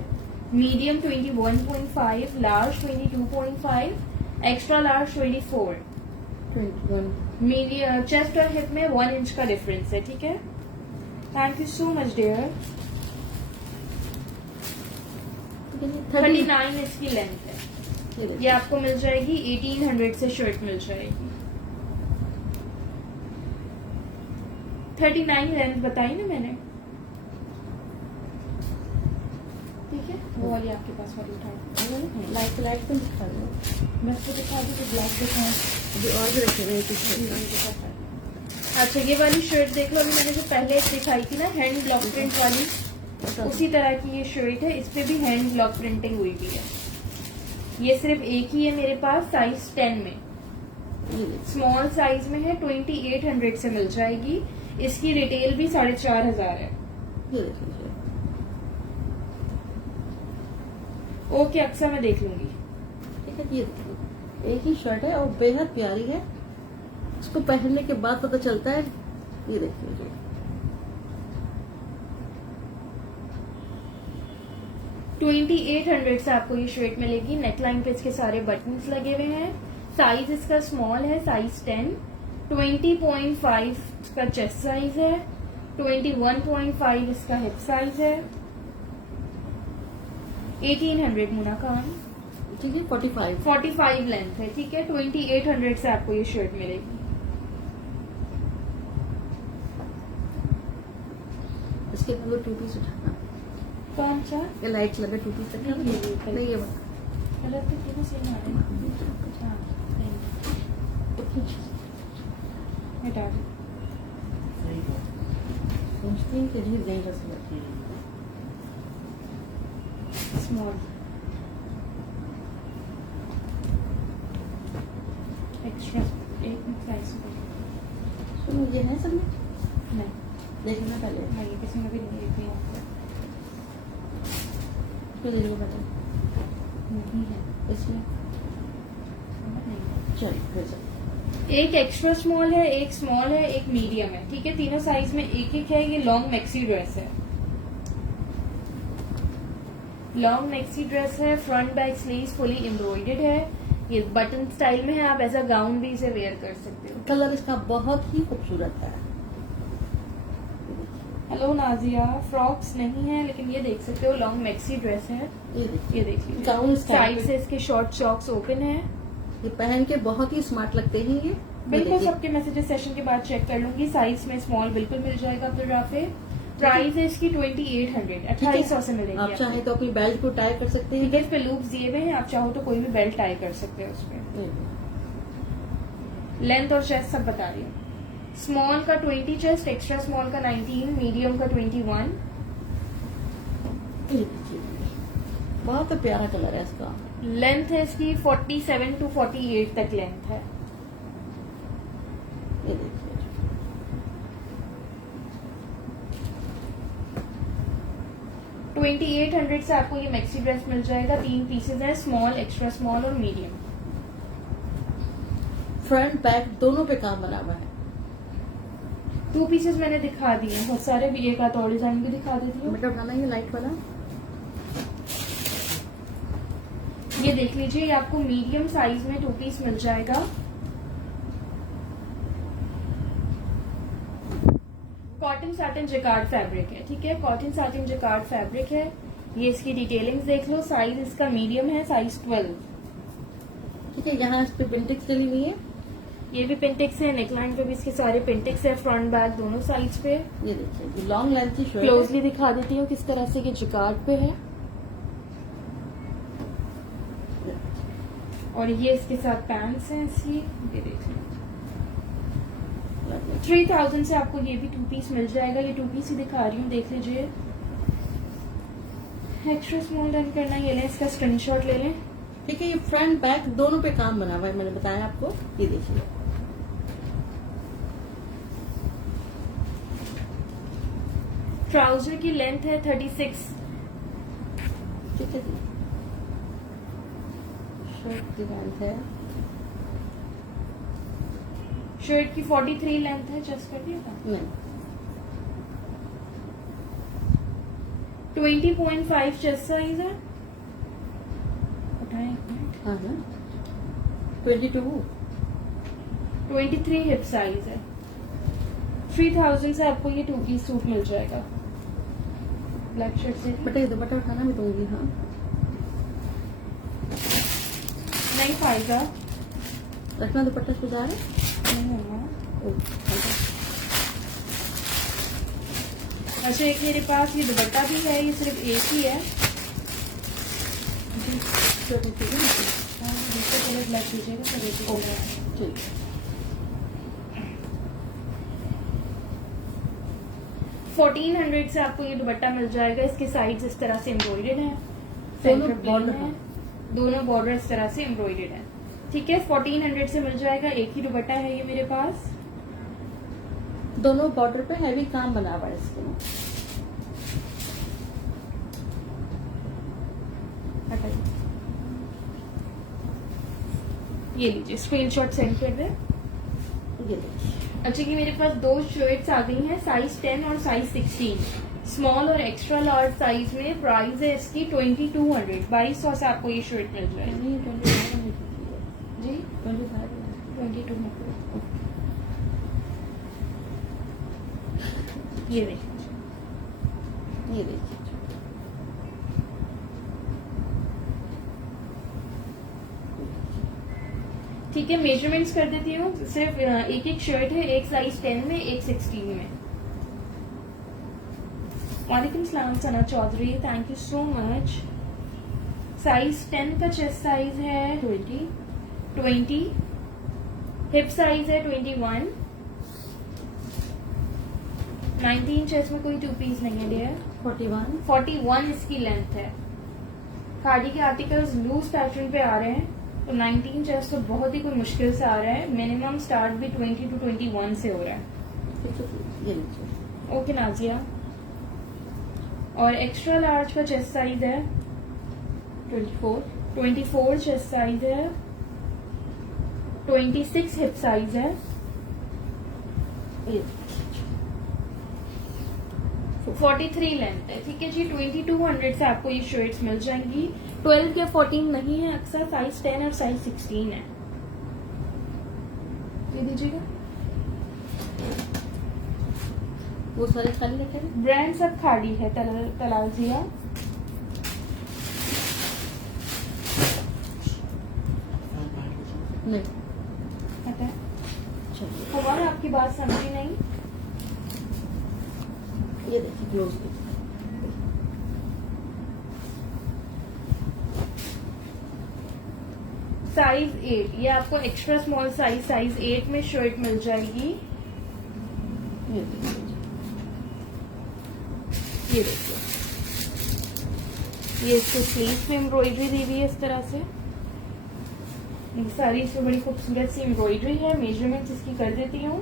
medium 21.5, large 22.5, extra large 24। 21। Medium chest और हिप में 1 इंच का डिफरेंस है। ठीक है, thank you so much dear. 39 इसकी लेंथ है, ये आपको मिल जाएगी 1800 से शर्ट मिल जाएगी। 39 लेंथ बताई ना मैंने, ठीक है। वो वाली आपके पास वाली उठा लाइट लाइट पे दिखा दो। मैं तो दिखा दी, तो ब्लैक दिखाऊं। अभी और भी रखे हुए कुछ। अच्छा ये वाली शर्ट देख लो, अभी मैंने जो पहले दिखाई थी ना हैंड ब्लॉक प्रिंट वाली, उसी तरह की ये शर्ट है। इस पे भी हैंड ब्लॉक प्रिंटिंग हुई भी है। ये सिर्फ एक ही है मेरे पास, साइज 10 में, स्मॉल साइज में है, 2800 से मिल जाएगी। इसकी रिटेल भी 4500 है। ओके अक्सर मैं देख लूंगी। ठीक है, ये देखो, एक ही शर्ट है और बेहद प्यारी है। इसको पहनने के बाद पता चलता है। ये देखिए, 2800 से आपको ये शर्ट मिलेगी। नेकलाइन पे इसके सारे बटन्स लगे हुए हैं। साइज इसका स्मॉल है, साइज 10, 20.5 इसका चेस्ट साइज है, 21.5 इसका हिप साइज है। 1800 मुना खान, ठीक है, 45 लेंथ है। ठीक है, 2800 से आपको ये शर्ट मिलेगी। इसके बाद वो 2 पीस उठाना। कौन सा ये लाइट लगे 2 पीस नहीं, नहीं, ये कलर तो तीनों सेम आ रहे हैं। हटा दो। सोचती हूँ कि नहीं नहीं रस लगती। स्मॉल एक्स्ट्रा एक साइज सुनो, ये है सब में नहीं, देखना पहले। नहीं किसी में भी नहीं देखी आपको, इसको दे दो बता नहीं है इसमें। नहीं। चल फिर से। एक एक्स्ट्रा स्मॉल है, एक स्मॉल है, एक मीडियम है। ठीक है, तीनों साइज में एक एक है। ये लॉन्ग मैक्सी ड्रेस है। लॉन्ग मैक्सी ड्रेस है, front back sleeves fully embroidered है, ये बटन स्टाइल में है, आप एज अ गाउन भी इसे वेयर कर सकते हो। कलर इसका बहुत ही खूबसूरत है। हेलो नाजिया, फ्रॉक्स नहीं है लेकिन ये देख सकते हो लॉन्ग मैक्सी ड्रेस है, ये देखिए, ये देख लीजिए। गाउन स्टाइल साइड से इसके शॉर्ट सॉक्स ओपन है। ये पहन के बहुत ही स्मार्ट लगते हैं ये। बिल्कुल देखिए, सबके मैसेजेस सेशन के बाद चेक कर लूंगी। साइज में स्मॉल बिल्कुल मिल जाएगा अब्दुल राफे। प्राइस है इसकी 2800, 2800 से मिलेगी आप आपको। चाहे तो अपनी बेल्ट को टाई कर सकते ठीक हैं। है, इस पे लूप्स दिए हुए हैं, आप चाहो तो कोई भी बेल्ट टाई कर सकते हो उसपे। लेंथ और चेस्ट सब बता रही हूँ। स्मॉल का 20 चेस्ट, एक्स्ट्रा स्मॉल का 19, मीडियम का 21। ये देखिए, बहुत प्यारा कलर है इसका। लेंथ है इसकी 47 to 48 तक लेंथ है। ये देखिए, 2800 से आपको ये मैक्सी ड्रेस मिल जाएगा। 3 पीसेज है, स्मॉल, एक्स्ट्रा स्मॉल और मीडियम। फ्रंट बैक दोनों पे काम बना हुआ है। 2 पीसेज मैंने दिखा दिए, बहुत सारे भी, एक आध और डिजाइन भी दिखा देती हूँ। बेटा उठाना ये लाइट वाला। ये देख लीजिए, ये आपको मीडियम साइज में 2 पीस मिल जाएगा। कॉटन सैटिन जैकार्ड फैब्रिक है, ठीक है, कॉटन सैटिन जैकार्ड फैब्रिक है। ये इसकी डिटेलिंग्स देख लो। साइज इसका मीडियम है, साइज 12। ठीक है, यहाँ इस पे पिंटेक्स डली हुई है। ये भी पिंटेक्स है, नेकलाइन पे भी इसके सारे पिंटेक्स है, फ्रंट बैक दोनों साइड्स पे। ये देखिए, लॉन्ग लेंथ की शर्ट है। क्लोजली दिखा देती हूँ किस तरह से ये जैकार्ड पे है। और ये इसके साथ पैंट्स हैं इसकी, ये देख लो। 3000 से आपको ये भी 2 पीस मिल जाएगा। ये 2 पीस ही दिखा रही हूँ, देख लीजिए। एक्स्ट्रा स्मॉल डन करना, ये लें, इसका स्क्रीनशॉट ले लें। ठीक है, ये फ्रंट बैक दोनों पे काम बना हुआ है, मैंने बताया आपको। ये देखिए, ट्राउजर की लेंथ है 36। ठीक है जी। शर्ट की लेंथ है, शर्ट की 43 लेंथ है, चेस्ट कर दिया था। नहीं 20.5 चेस्ट साइज है। उठाएं एक मिनट। हाँ ना, 22। 23 हिप साइज है। 3000 से आपको ये 2 पीस सूट मिल जाएगा। ब्लैक शर्ट से बेटा ये दुपट्टा उठाना भी दूंगी। हाँ, नहीं पाएगा, रखना दुपट्टा सुधार है। नहीं होगा। ओ, अच्छा, एक मेरे पास ये दुपट्टा भी है, ये सिर्फ एक ही है। छोटी सी है ना? दूसरे कलर ब्लैक दीजिएगा, सब एक ही कलर है। ठीक है। 1400 से आपको ये दुपट्टा मिल जाएगा। इसके साइड्स इस तरह से एम्ब्रॉयडर्ड है, दोनों सेंटर border प्लेन है, दोनों बॉर्डर इस तरह से एम्ब्रॉयडर्ड है। ठीक है, 1400 से मिल जाएगा। एक ही दुपट्टा है ये मेरे पास। दोनों बॉर्डर पे हैवी काम बना हुआ है इसके में। हटाइए, ये लीजिए, स्क्रीनशॉट सेंड कर दे। ये देखिए, अच्छा, ये मेरे पास 2 शर्ट्स आ गई हैं, साइज 10 और साइज 16, स्मॉल और एक्स्ट्रा लार्ज साइज में। प्राइस है इसकी 2200, 2200 से आपको ये शर्ट मिल जाएगी। नहीं 25 में की है। जी 25 2200। ये देखिए, ये देखिए, ठीक है, मेजरमेंट्स कर देती हूँ। सिर्फ एक एक शर्ट है, एक साइज 10 में, एक 16 में। वालेकुम सलाम Sana Chaudhary, thank you so much. Size 10 का चेस्ट साइज है 20, हिप साइज है 21, 19 चेस्ट में कोई 2 पीस नहीं है डियर। 41 इसकी लेंथ है। खादी के आर्टिकल्स लूज पैटर्न पे आ रहे हैं, तो 19 चेस्ट तो बहुत ही कोई मुश्किल से आ रहा है। मिनिमम स्टार्ट भी 20 to 21 से हो रहा है। ये लीजिए। ओके नाजिया। और एक्स्ट्रा लार्ज का चेस्ट साइज है 24 चेस्ट साइज है, 26 हिप साइज है, ये 43 लेंथ है, ठीक है जी। 2200 से आपको ये शर्ट्स मिल जाएंगी। 12 या 14 नहीं है, अक्सर साइज 10 और साइज 16 है। दे दीजिएगा। वो सारे खाली रखे हैं। ब्रांड सब खाड़ी है। तलाजिया, नहीं पता है चलिए, कौन आपकी बात समझी नहीं। ये देखिए क्लोज साइज 8, ये आपको एक्स्ट्रा स्मॉल साइज 8 में शर्ट मिल जाएगी। ये देखिए, ये देखिए, ये इसके स्लीव में एम्ब्रॉयडरी दी हुई है इस तरह से। ये सारी इसमें बड़ी खूबसूरत सी एम्ब्रॉयडरी है। मेजरमेंट्स इसकी कर देती हूँ।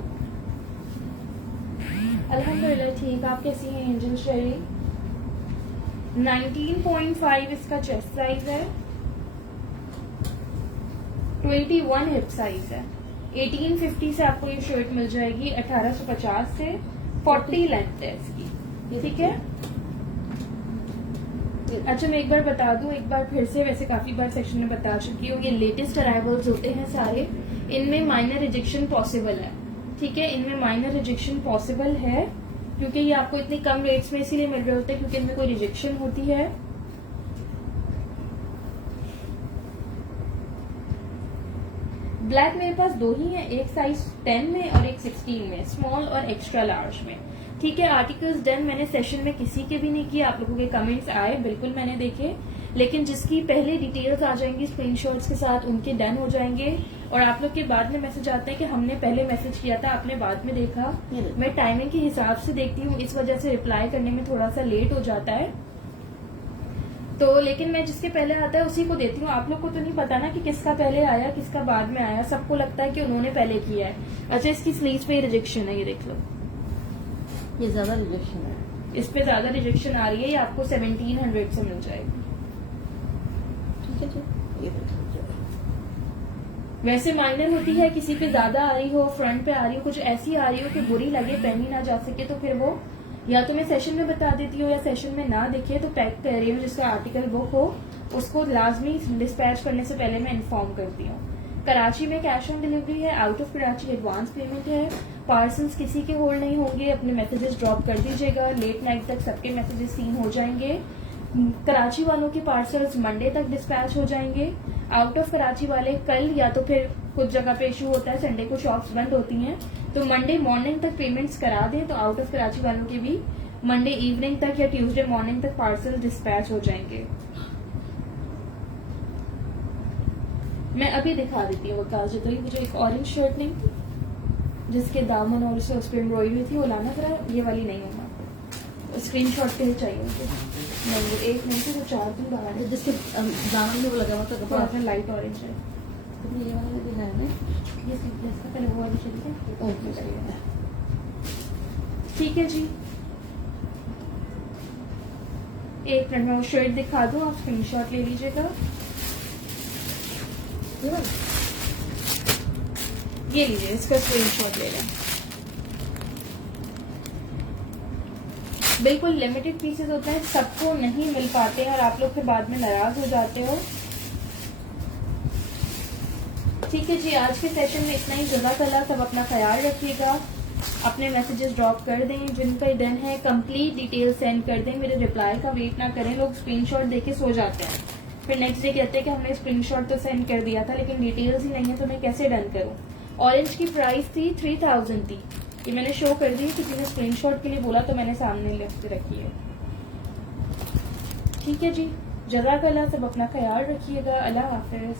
अल्हम्दुलिल्लाह ठीक। आप कैसी हैं एंजल शेरी? 19.5 इसका चेस्ट साइज है। 21 हिप साइज है। 1850 से आपको ये शर्ट मिल जाएगी। 1850 से 40 लेंथ है इसकी, ठीक है। अच्छा मैं एक बार बता दूं, एक बार फिर से, वैसे काफी बार सेक्शन में बता चुकी हूँ, ये लेटेस्ट अराइवल्स होते हैं सारे, इनमें माइनर रिजेक्शन पॉसिबल है, ठीक है। इनमें माइनर रिजेक्शन पॉसिबल है क्योंकि ये आपको इतनी कम रेट्स में इसीलिए मिल रहे होते हैं क्योंकि इनमें कोई रिजेक्शन होती है। ब्लैक मेरे पास दो ही है, एक साइज 10 में और एक 16 में, स्मॉल और एक्स्ट्रा लार्ज में, ठीक है। आर्टिकल्स डन मैंने सेशन में किसी के भी नहीं किए। आप लोगों के कमेंट्स आए, बिल्कुल मैंने देखे, लेकिन जिसकी पहले डिटेल्स आ जाएंगी स्क्रीनशॉट्स के साथ, उनके डन हो जाएंगे। और आप लोग के बाद में मैसेज आते हैं कि हमने पहले मैसेज किया था, आपने बाद में देखा। मैं टाइमिंग के हिसाब से देखती हूँ, इस वजह से रिप्लाई करने में थोड़ा सा लेट हो जाता है। तो लेकिन मैं जिसके पहले आता है उसी को देती हूँ। आप लोग को तो नहीं पता ना कि किसका पहले आया किसका बाद में आया, सबको लगता है कि उन्होंने पहले किया है। अच्छा इसकी स्लीव्स पे रिजेक्शन है, ये देख लो, ये ज्यादा रिजेक्शन है, इस पे ज्यादा रिजेक्शन आ रही है। ये आपको 1700 से मिल जाएगी, ठीक है जी। ये देखिए, वैसे माइनर होती है, किसी पे ज्यादा आ रही हो, फ्रंट पे आ रही हो, कुछ ऐसी आ रही हो कि बुरी लगे, पहनी ना जा सके, तो फिर वो या तो मैं सेशन में बता देती हूँ या सेशन में ना दिखे तो पैक कर रही हूँ, जिसका आर्टिकल बुक हो उसको लाजमी डिस्पैच करने से पहले मैं इन्फॉर्म करती हूँ। कराची में कैश ऑन डिलीवरी है, out of Karachi advance payment है। पार्सल्स किसी के होल्ड नहीं होंगे, अपने मैसेजेस ड्रॉप कर दीजिएगा, लेट नाइट तक सबके मैसेजेस सीन हो जाएंगे। कराची वालों के पार्सल्स मंडे तक डिस्पैच हो जाएंगे। आउट ऑफ कराची वाले कल, या तो फिर कुछ जगह पे इशू होता है, संडे को शॉप्स बंद होती हैं, तो मंडे मॉर्निंग तक पेमेंट्स करा दें, तो आउट ऑफ कराची वालों के भी मंडे इवनिंग तक या ट्यूसडे मॉर्निंग तक पार्सल डिस्पैच हो जाएंगे। मैं अभी दिखा देती हूँ वकास, तो मुझे एक ऑरेंज शर्ट नहीं थी जिसके दामन और उस पर एम्ब्रॉयडरी थी, वो लाना जरा, ये वाली नहीं होगा, स्क्रीनशॉट पे ही चाहिए मुझे। नहीं वो एक नहीं थी, वो 4 दिन बाहर है, जिसके दामन में वो लगा हुआ था कपड़ा, थोड़ा लाइट ऑरेंज है। ये वाला भी है ना, ये सीक्वेंस का पहले वो वाली चलिए। ओके ठीक है जी, एक मिनट में वो शर्ट दिखा दूं, आप स्क्रीनशॉट ले लीजिएगा। ये लीजिए, इसका स्क्रीनशॉट ले लें। बिल्कुल लिमिटेड पीसेस होते हैं, सबको नहीं मिल पाते हैं और आप लोग फिर बाद में नाराज हो जाते हो। ठीक है जी, आज के सेशन में इतना ही। जज़ाकल्लाह, सब अपना ख्याल रखिएगा, अपने मैसेजेस ड्रॉप कर दें, जिनका डन है कंप्लीट डिटेल सेंड कर दें, मेरे रिप्लाई का वेट ना करें। लोग स्क्रीनशॉट देके सो जाते हैं, फिर नेक्स्ट डे कहते हैं कि हमने स्क्रीनशॉट तो सेंड कर दिया था लेकिन डिटेल्स ही नहीं है, तो मैं कैसे डन करूं। ऑरेंज की प्राइस थी 3000 थी, ये मैंने शो कर दी, किसी ने स्क्रीनशॉट के लिए बोला तो मैंने सामने लिख रखी है। ठीक है जी, जज़ाकल्लाह, सब अपना ख्याल रखिएगा। अल्लाह हाफिज।